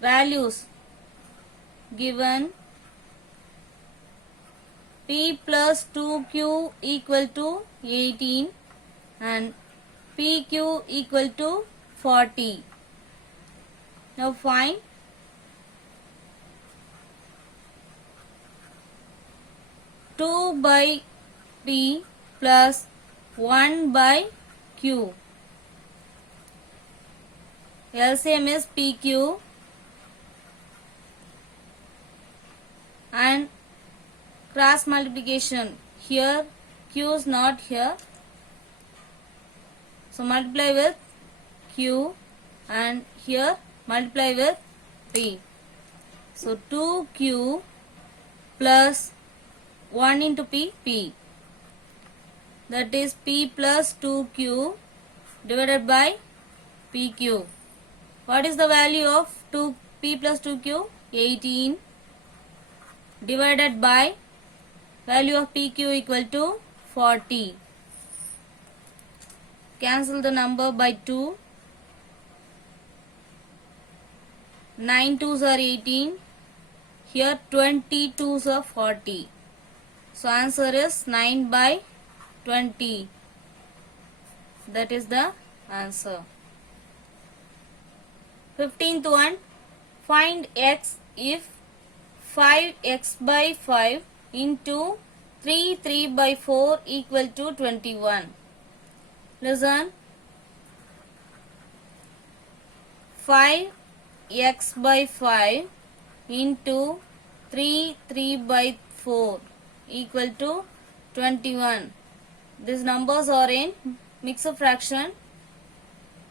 values. Given P plus 2Q equal to 18 and PQ equal to 40. Now find two by P plus 1 by Q. LCM is PQ and cross multiplication. Here Q is not here. So multiply with Q and here multiply with P. So 2Q plus 1 into P. That is P plus 2Q divided by PQ. What is the value of P plus 2Q? 18 divided by value of PQ equal to 40. Cancel the number by 2. 9 2s are 18. Here 20 2s are 40. So answer is 9 by 20. That is the answer. 15th one. Find x if 5x by 5 into 3 by 4 equal to 21. Listen. 5x by 5 into 3 by 4 equal to 21. These numbers are in mixed fraction.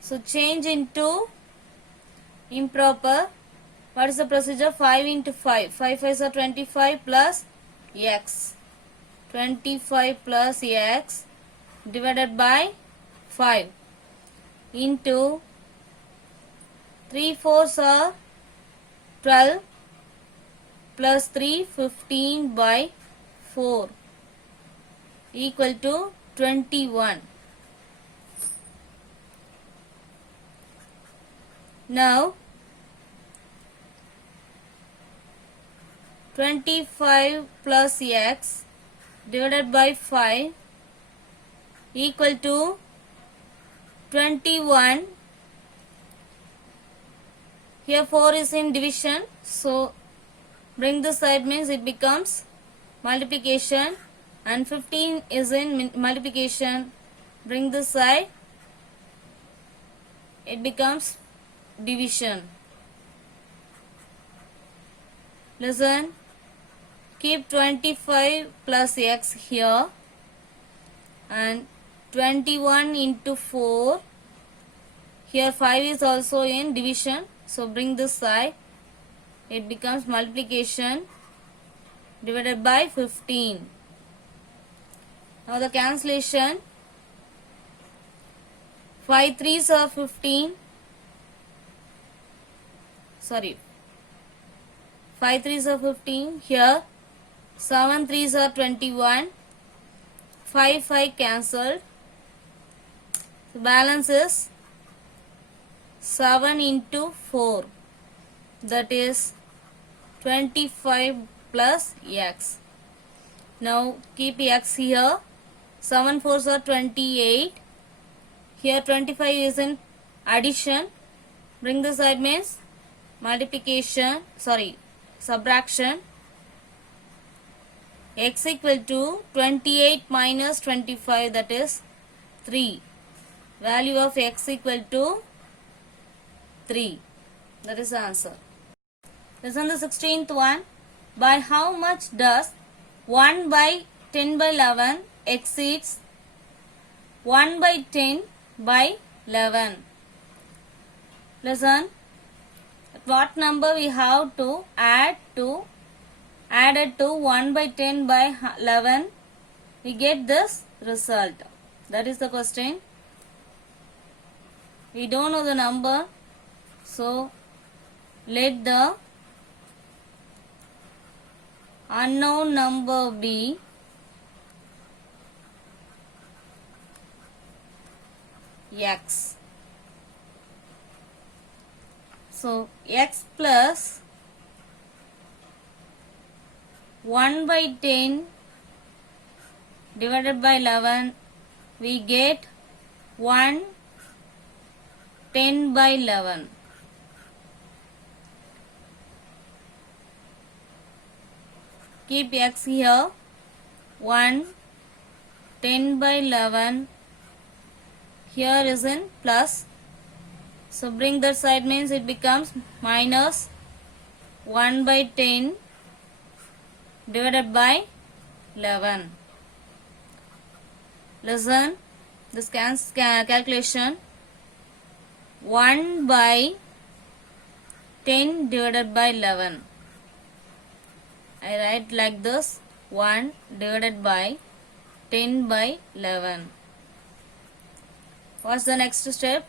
So change into improper. What is the procedure? 5 into 5. 5 5s are 25 plus x. 25 plus x divided by 5 into 3 4s are 12 plus 3 15 by 4 equal to 21. Now 25 plus x divided by 5 equal to 21. Here 4 is in division, so bring this side, means it becomes multiplication, and 15 is in multiplication. Bring this side, it becomes division. Listen, keep 25 plus x here and 21 into 4. Here 5 is also in division, so bring this side, it becomes multiplication divided by 15. Now the cancellation. 5 3s are 15. Sorry. 5 3s are 15. Here 7 3s are 21. 5 5 cancelled. The balance is 7 into 4. That is 25 plus x. Now keep x here. 7 4s are 28. Here 25 is in addition. Bring the side, means multiplication. Sorry, subtraction. X equal to 28 minus 25, that is 3. Value of x equal to 3. That is the answer. Listen the 16th one. By how much does 1 by 10 by 11 exceeds 1 by 10 by 11? Listen. What number we have to add to added to 1 by 10 by 11? We get this result. That is the question. We don't know the number, so let the unknown number be x. So x plus 1 by 10 divided by 11, we get 1 10 by 11. Keep x here. 1 10 by 11. Here is in plus. So bring that side, means it becomes minus 1 by 10 divided by 11. Listen this calculation. 1 by 10 divided by 11. I write like this: 1 divided by 10 by 11. What's the next step?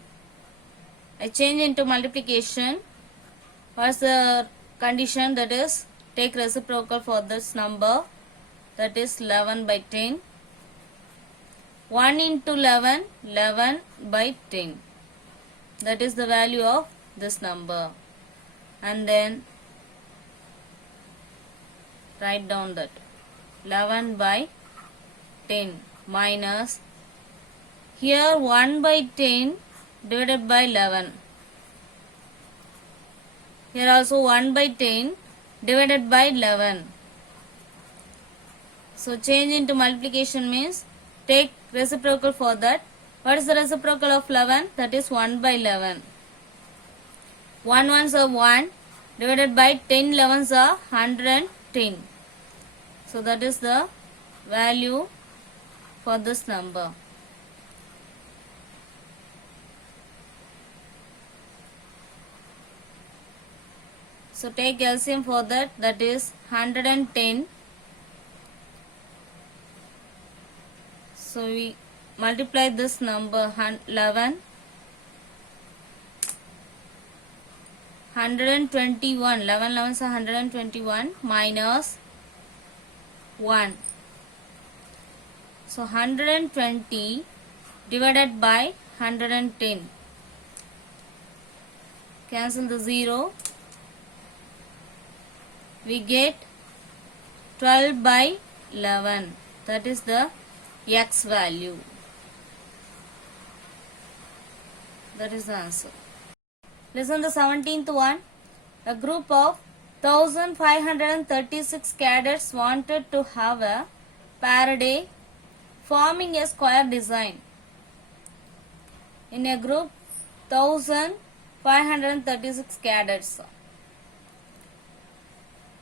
I change into multiplication. What's the condition? That is, take reciprocal for this number, that is 11 by 10. 1 into 11, 11 by 10. That is the value of this number. And then write down that 11 by 10 minus, here 1 by 10 divided by 11. Here also 1 by 10 divided by 11. So change into multiplication means take reciprocal for that. What is the reciprocal of 11? That is 1 by 11. 1 ones are 1 divided by 10 11s are 110. So that is the value for this number. So take LCM for that, that is 110. So we multiply this number 11. 121, 11 11s are 121 minus 1. So 120 divided by 110. Cancel the 0. We get 12 by 11. That is the x value. That is the answer. Listen the 17th one. A group of 1536 cadets wanted to have a parade forming a square design. In a group 1536 cadets,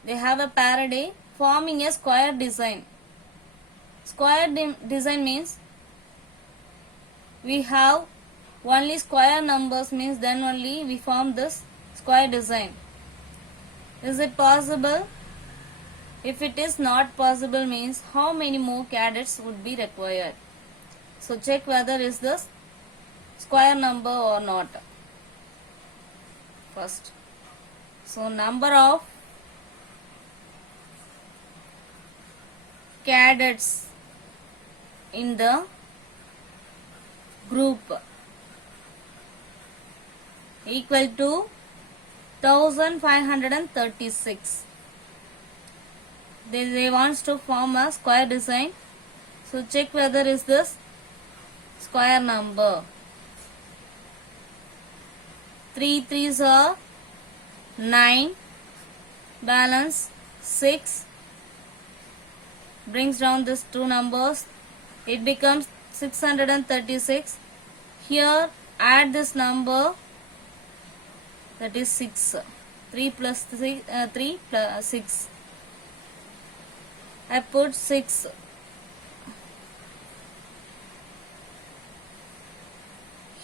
they have a parade forming a square design. Square design means we have only square numbers, means then only we form this square design. Is it possible? If it is not possible, means how many more cadets would be required? So check whether is this square number or not first. So number of cadets in the group equal to 1536. They wants to form a square design. So check whether is this square number. 3 3s are 9, balance 6, brings down this two numbers, it becomes 636. Here add this number, that is 6. 3 plus 3 plus 6. I put 6.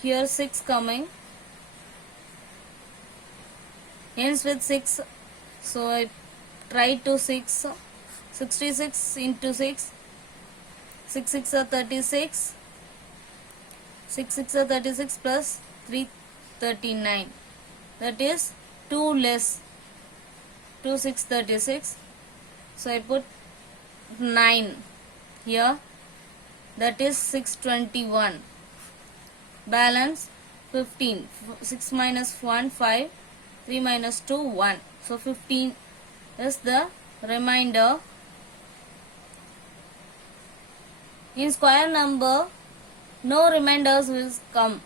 Here 6 coming. Ends with 6. So I try to 6. 66 into 6. 6 6 are 36. 6 6 are 36 plus 3 39. That is 2 less. 2 6 36. So I put 9 here. That is 621. Balance 15. 6 minus 1 5. 3 minus 2 1. So 15 is the remainder. In square number, no remainders will come.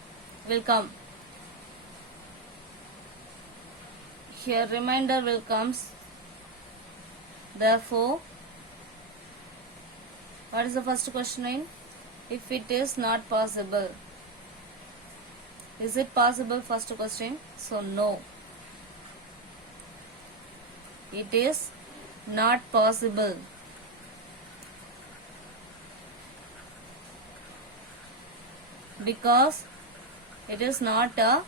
Here remainder will comes. Therefore, what is the first question in? If it is not possible. Is it possible? First question. So no. It is not possible. Because it is not a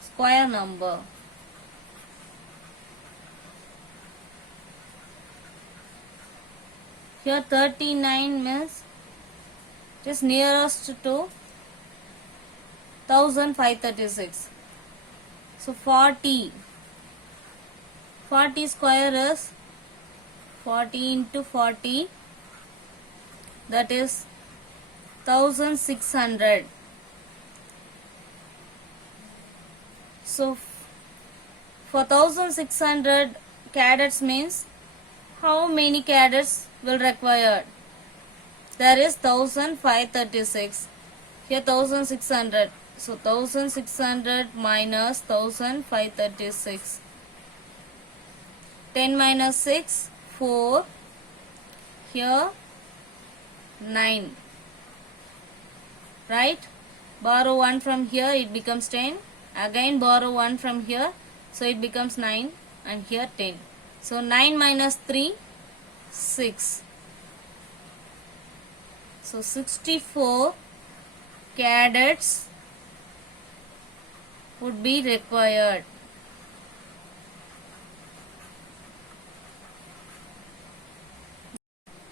square number. Here 39 means it is nearest to 1536. So 40 square is 40 into 40, that is 1600. So for 1600 cadets means how many cadets will required? There is 1536. Here 1600. So 1600 minus 1536. 10 minus 6, 4. Here 9. Right? Borrow 1 from here, it becomes 10. Again borrow 1 from here, so it becomes 9. And here 10. So 9 minus 3, 6. So 64 cadets would be required.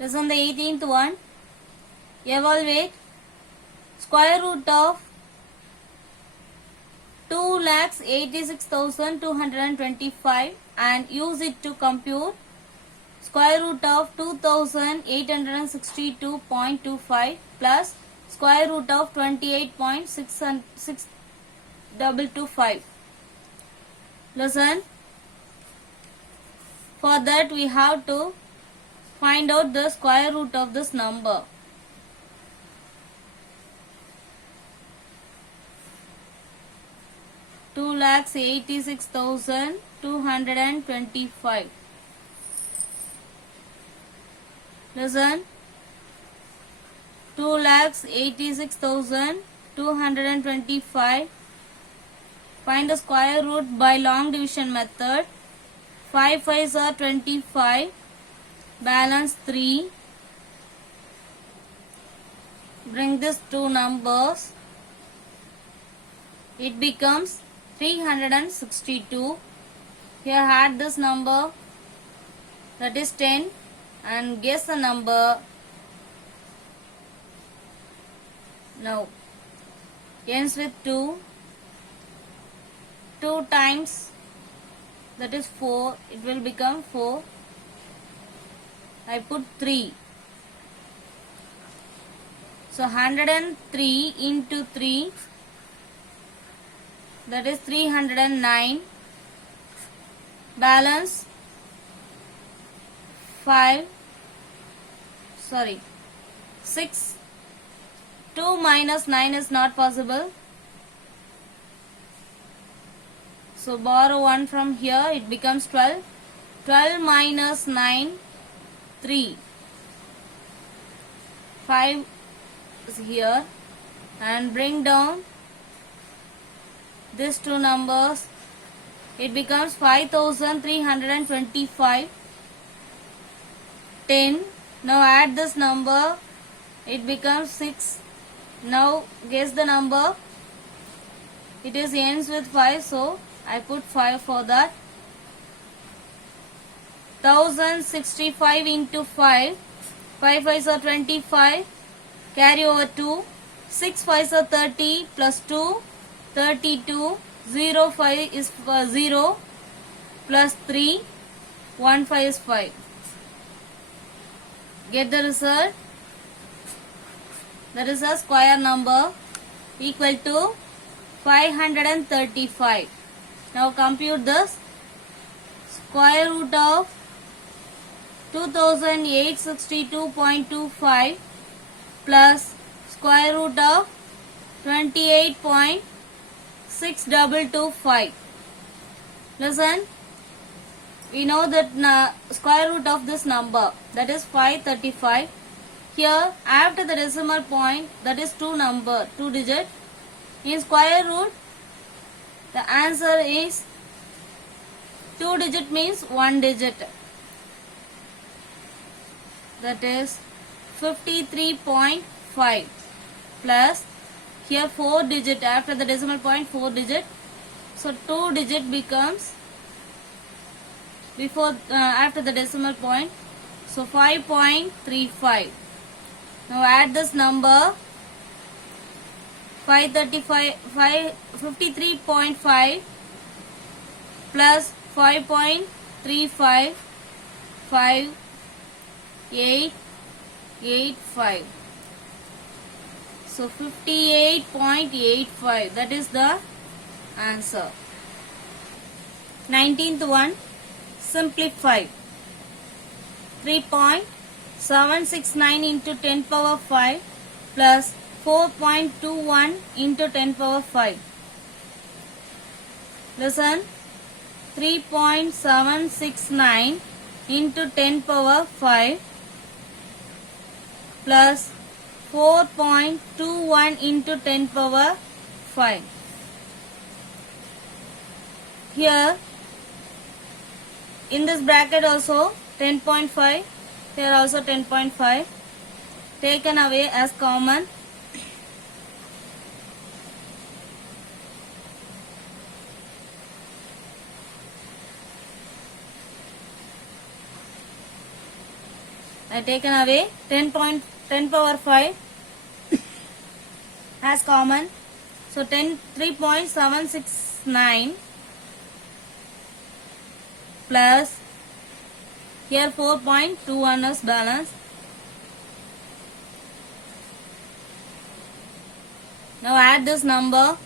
Lesson the 18th one. Evaluate square root of 2,86,225 and use it to compute square root of 2,862.25 plus square root of 28.6225. Listen. For that we have to find out the square root of this number. Two lakhs 86,225. Listen. 2,86,225. Find the square root by long division method. 5 5s are 25. Balance 3. Bring these two numbers. It becomes 362. Here add this number, that is 10, and guess the number. Now ends with 2. 2 times, that is 4. It will become 4. I put 3. So 103 into 3, that is 309. Balance 6. 2 minus 9 is not possible. So borrow 1 from here, it becomes 12. 12 minus 9, 3. 5 is here and bring down these two numbers, it becomes 5325. 10. Now add this number, it becomes 6. Now guess the number. It is ends with 5, so I put 5 for that. 1065 into 5. 5 5s are 25. Carry over 2. 6 5s are 30 plus 2. 32. 0 5 is 0 plus 3. 1 5 is 5. Get the result. That is a square number equal to 535. Now compute this. Square root of 2862.25 plus square root of 28.6225. Listen, we know that square root of this number, that is 535. Here after the decimal point, that is two digit. In square root, the answer is 2 digit means 1 digit. That is 53.5 plus here 4 digit, after the decimal point 4 digit. So 2 digit becomes before after the decimal point. So 5.35. Now add this number. 53.5 plus 5.35, 5885. So 58.85, that is the answer. 19th one, simplify. 3.769 into 10 power 5 plus 4.21 into 10 power 5. Listen, 3.769 into 10 power 5 plus 4.21 into 10 power 5. Here in this bracket also 10.5, here also 10.5 taken away as common. I taken away 10 power 5 as common. So 3.769 plus here 4.21 is balance. Now add this number.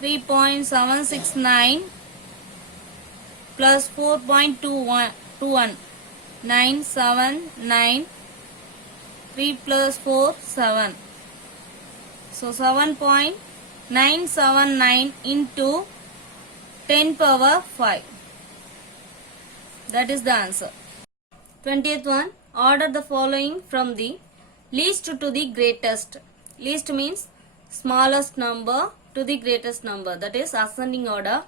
3.769 plus 4.21. 979. 3 plus 4, 7. So 7.979 into 10 power 5. That is the answer. 20th one, order the following from the least to the greatest. Least means smallest number to the greatest number, that is ascending order.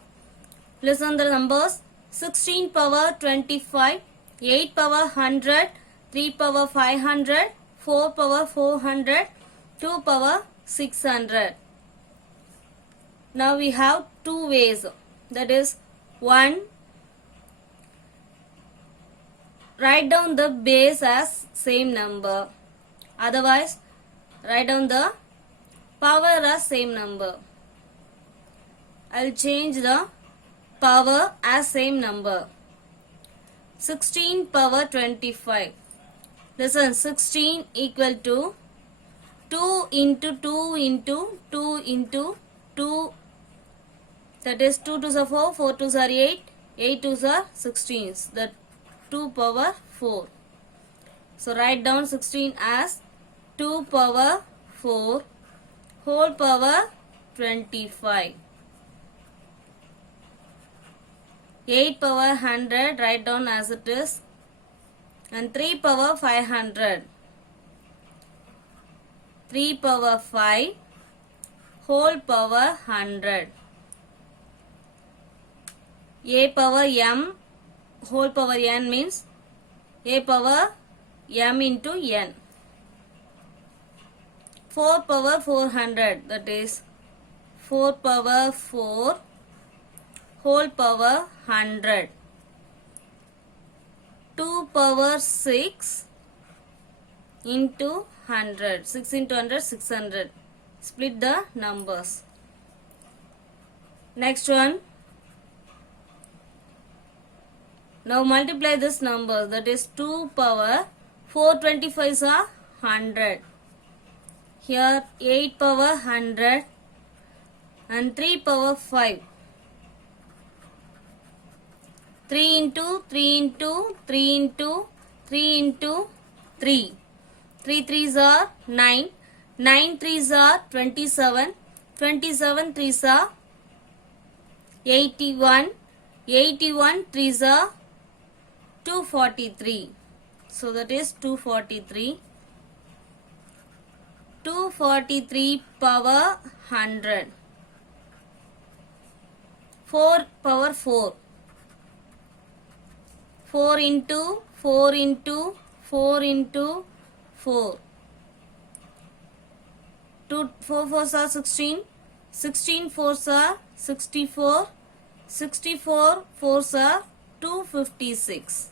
Listen the numbers. 16 power 25, 8 power 100, 3 power 500, 4 power 400, 2 power 600. Now we have two ways, that is 1, write down the base as same number, otherwise write down the power as same number. I'll change the power as same number. 16 power 25. Listen, 16 equal to 2 into 2 into 2 into 2. That is 2 2s are 4, 4 2s are 8, 8 2s are 16. That 2 power 4. So write down 16 as 2 power 4 whole power 25. 8 power 100 write down as it is, and 3 power 500. 3 power 5 whole power 100. a power m whole power n means a power m into n. 4 power 400, that is 4 power 4 whole power 100. 2 power 6 into 100. 6 into 100, 600. Split the numbers. Next one. Now multiply this number, that is 2 power 425s are 100. Here 8 power 100 and 3 power 5. 3 into 3 into 3 into 3 into 3. 3 threes are 9. 9 threes are 27. 27 threes are 81. 81 threes are 243. So that is 243. 243 power 100. 4 power 4. 4 into 4 into 4 into 4. 4 fours are 16. 16 fours are 64. 64 fours are 256.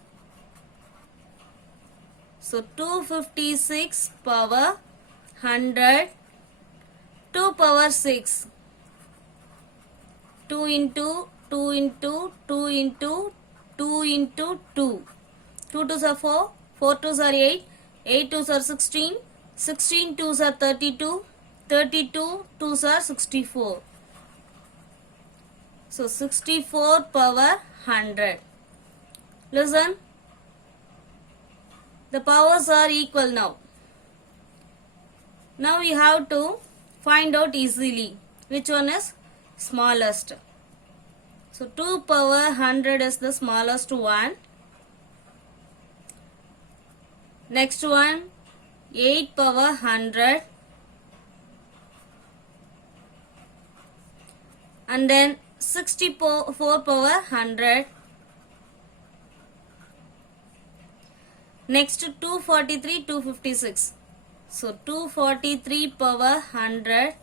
So 256 power 100. 2 power 6. 2 into 2 into 2 into 2 into 2. 2 twos are 4. 4 twos are 8. 8 twos are 16. 16 twos are 32. 32 twos are 64. So 64 power 100. Listen. The powers are equal now. Now we have to find out easily which one is smallest. So 2 power 100 is the smallest one. Next one 8 power 100. And then 64 power 100. Next 243, 256. So 243 power 100.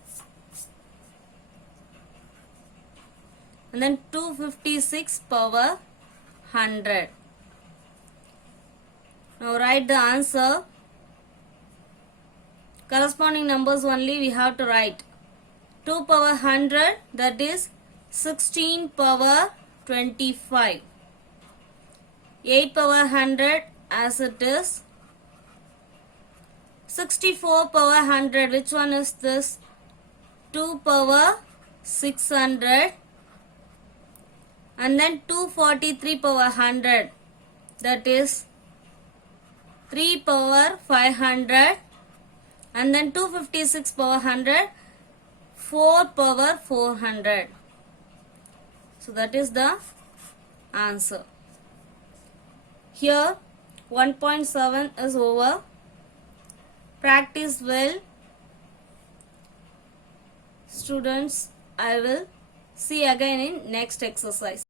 And then 256 power 100. Now write the answer. Corresponding numbers only we have to write. 2 power 100, that is 16 power 25. 8 power 100 as it is. 64 power 100, which one is this? 2 power 600. And then 243 power 100, that is 3 power 500. And then 256 power 100, 4 power 400. So that is the answer. Here 1.7 is over. Practice well. Students, I will see again in next exercise.